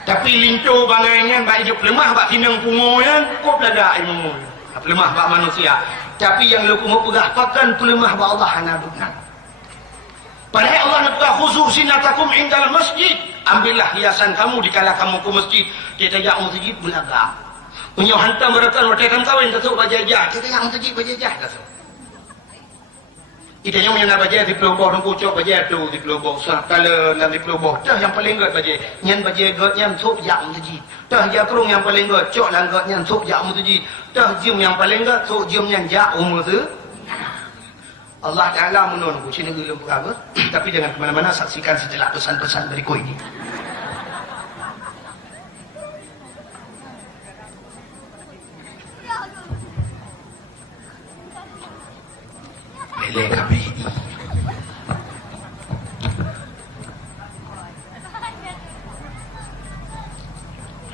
Tapi lintu bangainya bak hidup lemah bak tinang pungoyan kop laga ilmu. Lemah bak manusia. Tapi yang lu mau pegah pakan pelemah bak Allah hana bukan. Padahal Allah nak kata khuzur sinatakum indal masjid. Ambillah hiasan kamu dikala kamu ke masjid. Kita jak masjid belaga. Punya hantam berakan watekan kawin tasuk bajajah. Kita jak masjid bajajah tasuk. Kita yang nak bajaj di Pulau Nunggu cok bajaj tu di Pulau Sah. Kalau dalam di Pulau dah yang paling got bajaj. Nyan bajaj got yang sok jak masjid. Dah jakrung yang paling got cok lang got yang sok jak masjid. Dah jim yang paling got sok jim yang jak umur tu. Allah Ta'ala menunggu sini belum berapa tapi jangan kemana-mana saksikan setelah pesan-pesan berikut ini lele kabeh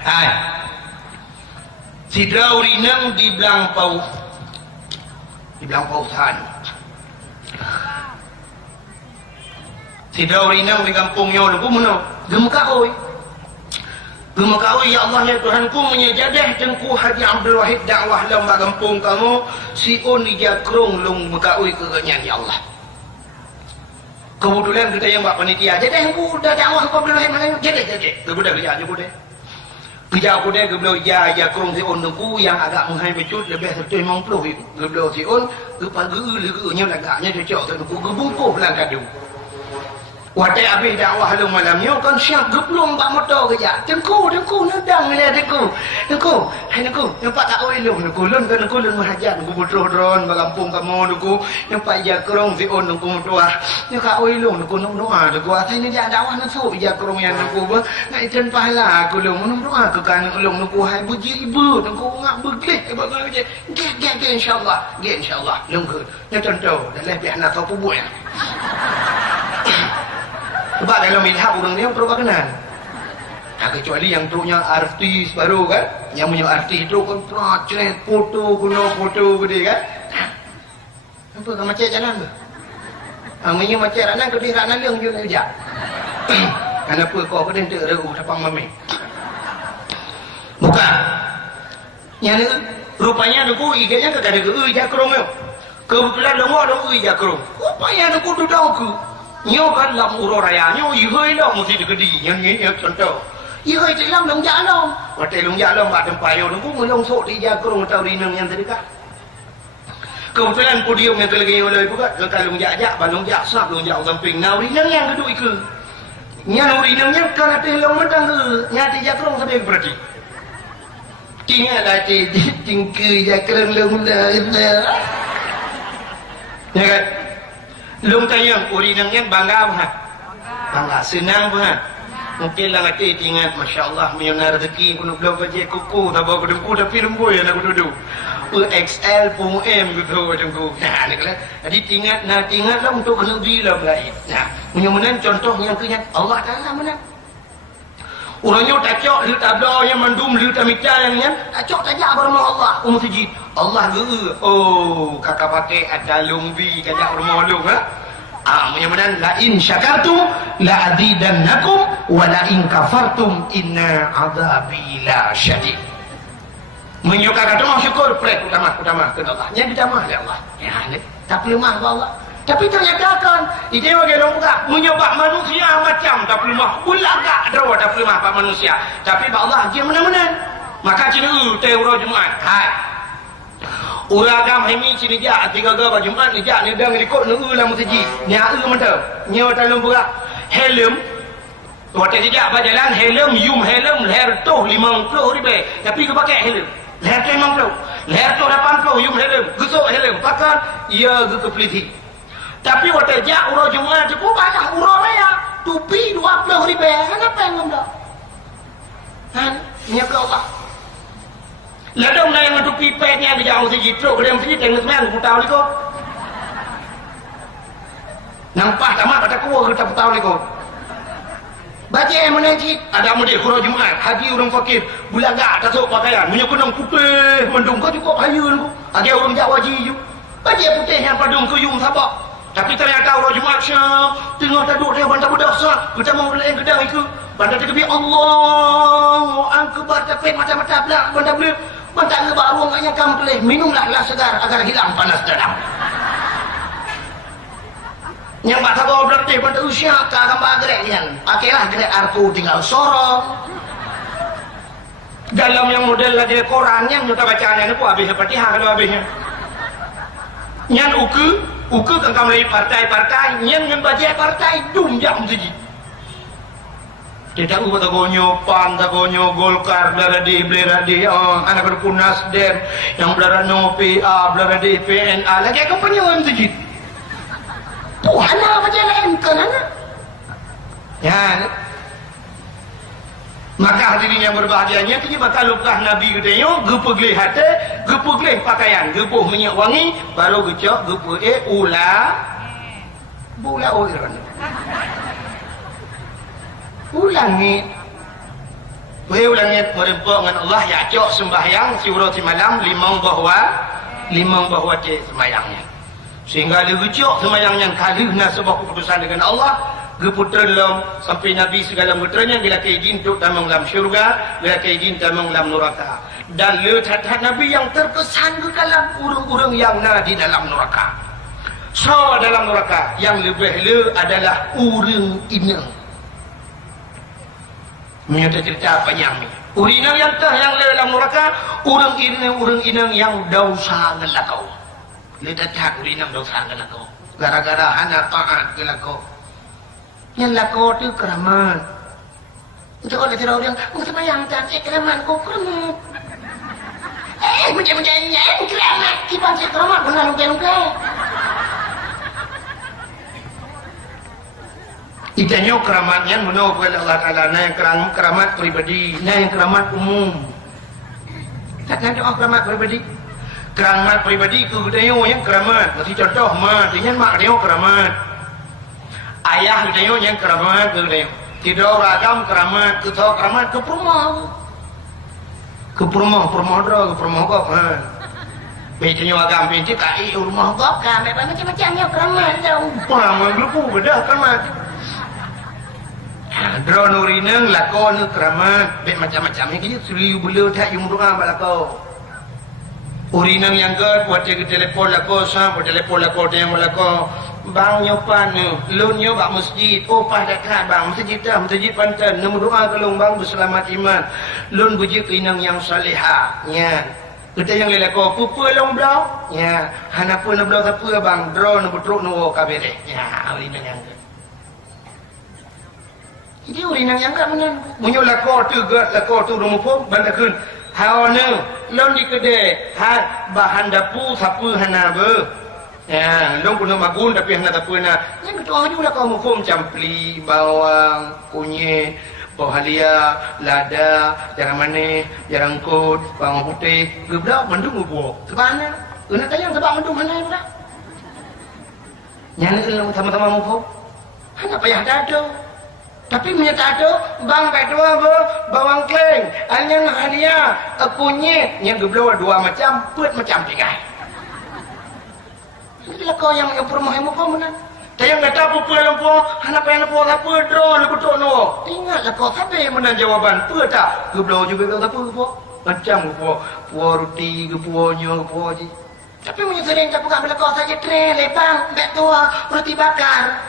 hai sidra urinang di Blampau sana Tidak urinang di kampungnya aku mana gemukau ya Allah ya Tuhanku menyejadah jengku Haji Abdul Wahid dakwah lamba kampung kamu si on di jakrung lung mekau ke kenyan ya Allah kebetulan kita yang buat panitia jadi aku udah dakwah kau Abdul Wahid mana jadi kemudian kerja aja bude kerja aku deh geblo ya jakrung si on aku yang agak menghai becut lebih 150 geblo si on kepagi lagaknya cocok tu gebungkuh lang kadu Wadah habis dakwah lu malamnya kan siap geblong bak motor kerja. Tengku nedang dia tengku. Nampak tak oi lu lun kan lun mahajat ku butron bak kampung kamu tengku. Nampak jakrong si on tengku motor. Nya ka oi lu tengku doa tengku asai ni dia dakwah nak sok jakrong yang tengku ba. Nak ikan pahala aku lu doa ke kan lu tengku hai buji ibu tengku ngak begleh bak kerja. Get insyaallah. Lu ke. Nya contoh dalam pihak nak tahu buat. Sebab dalam ilham orang ni perlu kenal. Nah, kecuali yang truknya artis baru kan, yang punya artis itu kan projek foto gede kan. Apa kan macam jalan tu? Amanya macam ranan ke ranan leung je kerja. Kenapa kau kena tak regu tapang mami? Bukan. Yang rupanya aku iganya ke ada ke jakrong yo. Kebetulan dong jakrong. Rupanya aku duduk aku. Nyo kan lam uro raya nyo ihoi dah mesti digedi yang contoh ia hơi chạy lâm lông dạ lông và chạy lông dạ lông bạn đừng phải nó cũng lông sộ đi ra kurung tàu đi nâng nhân thế cả kebetulan podium yang terlagi oleh juga lekas lông dạ và lông dạ sắp lông dạ samping nào đi nâng yang kedua itu nya nuri nâng yang karena teh lông mất đang nya đi ra kurung sampai berarti tinggal lagi tinggi ya kurung lông lah ya kan lông tayang uri nâng yang bangga ha bangga senang ha mungkin lah nanti ingat Masya Allah milioner rezeki kuno belum kerja kuku tak bawa kedengku tapi lembu ya nak duduk XL pun M gitu kedengku nah ni kalau jadi ingat lah untuk kena diri lah lain nah mudah-mudahan contoh yang kenyat Allah Ta'ala mana orangnya tak cok lu tabla yang mandum lu tamika yang nyan tak cok tajak berma Allah sejid Allah oh kakak pakai ada lumbi tajak berma lu ha mudah-mudahan la in syakartum la azidannakum wa la in kafartum inna adzabi la syadid. Menyuka kata mau syukur prek utama ke Allah. Yang ditambah oleh Allah. Ya, tapi lemah Allah. Tapi ternyata kan ide bagi orang buka menyembah manusia macam tapi lemah. Ulaga draw tapi lemah pak manusia. Tapi pak Allah dia mana-mana. Maka cina teuro Jumaat. Hai. Uragam hemi sini dia 3 ga Jumaat ni dia ni dah ngikut nu lah masjid. Nya mantap. Nya dalam buka helm. Waktu dia berjalan helm leher tu 50 ribu. Tapi dia pakai helm. Leher tu 50. Leher tu 80 helm. Gusuk helm pakai ia ke peliti. Tapi waktu dia urang Jumaat tu banyak urang ya. Tupi 20 ribu. Kenapa yang dah? Kan? Nya ke Allah. Ladang na yang tupi petnya di jauh sejit truk dia mesti tengok semua aku tahu liko. Nampak tamat kata ku kita tahu liko. Baca yang menajid ada model khurau Jumaat haji orang fakir bulaga tak sok pakaian punya kunang putih mendung kau cukup hayun ku. Ada orang Jawa ji ju. Baca putih yang padung kuyung sabak. Tapi ternyata orang Jumaat syah tengah duduk dia bantar budak sah. Kita mau beli gedang itu. Bantar tekbir Allahu akbar tapi macam-macam pula bantar beli. Mantak ke baru enggaknya kamu pilih minumlah lah segar agar hilang panas dalam. Yang tak tahu berarti pada usia kakak bagrek yang pakailah grek arku tinggal sorong. Dalam yang model lagi Quran yang kita bacanya itu habis seperti kalau habisnya. Yang uku kan kamu lagi partai yang baca partai dum jam saja. Tidak ubah tagonyo PAN, tagonyo Golkar, belara di, anak berpun Nasdem, yang belara no PA, belara di PNA, lagi aku penyuan sedikit. Tuhan apa jalan kan anak? Ya, maka hadirin yang berbahagianya ini maka lukah Nabi katanya, gepuglih hati, gepuglih pakaian, gepuh minyak wangi, baru gecok, gepuh bula oiran. Ulangi merempuk dengan Allah ya cok sembahyang siurati malam limang bahwa cik sembahyangnya sehingga dia cok sembahyangnya kalihna sebuah keputusan dengan Allah geputren lam sampai Nabi segala mutranya bila keijin tu tamang lam syurga bila keijin tamang lam neraka dan lehat Nabi yang terkesan ke dalam urang-urang yang di dalam neraka so dalam neraka yang lebih adalah urang inang menyata cerita panjang ni. Urinang yang dalam neraka, urang inang yang dosa ngelakau. Lihat tak urinang dosa ngelakau. Gara-gara hana taat ngelakau. Yang lakau tu keramat. Untuk orang tidak orang, sama yang cantik keramat kau keramat. Macam yang keramat, kipas keramat benar luka-luka. Itanya keramatnya menurut Allah Ta'ala yang keramat pribadi, yang keramat umum. Takkan doa keramat pribadi. Keramat pribadi ke dia yang keramat. Masih contoh dia mak dia keramat. Ayah dia yang keramat ke dia. Tidak ragam keramat, ke tahu keramat ke perumah. Ke perumah kok. Becanya agam pinci kai rumah kok kan macam-macamnya keramat dah. Paham lupa bedah keramat. Drone urinang lakon keramat, macam-macam yang kita suri bela tak yang doa balakau. Uri nang yang gad buat dia telefon lah ko sa, buat telefon lah ko dia malah ko. Bang nyopan lun nyo bak masjid. Oh pada kat bang masjid Pantan. Nombor doa kalung bang berselamat iman. Lun buji inang yang salihah. Ya. Kita yang lelak ko pupa long blau. Ya. Hana pun blau siapa bang drone nombor truk no kabere. Ya, uri nang yang gad. Jadi uri nang yang gad mana? Munyo lako tu gad lako tu nombor pun bantakun. Hawana lon di kedai hat bahan dapur siapa hana ber. Ya, long guna magun tapi hana siapa na. Yang kedua juga kamu fom campli, bawang, kunyit, bawang halia, lada, jarang manis, jarang kod, bawang putih, gebrak mandung ubok. Sebana? Kena tayang sebab mandung mana pula? Yang sama-sama mu fom. Hana payah dado. Tapi menyata ada bang kedua bawang kleng, anyang halia, kunyit, yang geblau dua macam, put macam tiga. Inilah kau yang permohon kau mana? Tayang kata apa lempo, anak payah lempo apa drone aku tu no. Ingatlah kau sampai mana jawaban, put tak? Geblau juga kau apa po? Macam po, roti, gepuonyo, gepuoji. Tapi menyata sering tak bukan bila kau saja tren lepang, tak tua roti bakar.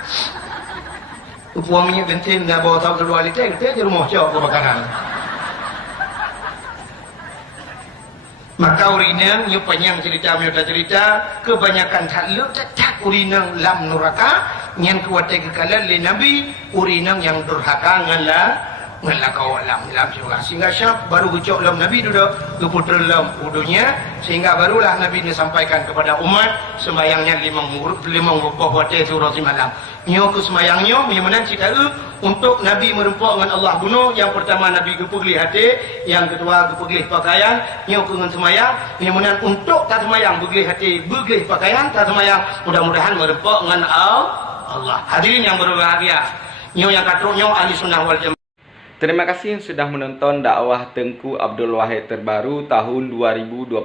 Puangnya bensin dah bawa tahu kedua liter, kita di rumah jauh kebakaran. Maka urinang, nyu panjang cerita, kebanyakan tak urinang lam neraka, yang kuat kekalan le Nabi, urinang yang durhaka ngalah kau lam surga. Sehingga syab baru ucap lam Nabi duduk keputra lam udunya, sehingga barulah Nabi ini sampaikan kepada umat sembayangnya limang rukuk wate surah malam. Nyo ke semayangnya menyamanan cerita untuk Nabi merempak dengan Allah bunuh. Yang pertama Nabi gepegli hati, yang kedua gepegli pakaian. Nyo ke dengan semayang menyamanan untuk tak semayang begli hati, begli pakaian tak semayang. Mudah-mudahan merempak dengan Allah. Hadirin yang berbahagia, nyo yang katruknya ahli sunnah wal jamaah. Terima kasih sudah menonton dakwah Tengku Abdul Wahid terbaru tahun 2025.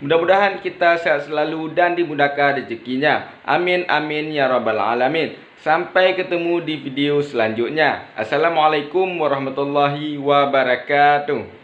Mudah-mudahan kita sehat selalu dan dimudahkan rezekinya. Amin amin ya rabbal alamin. Sampai ketemu di video selanjutnya. Assalamualaikum warahmatullahi wabarakatuh.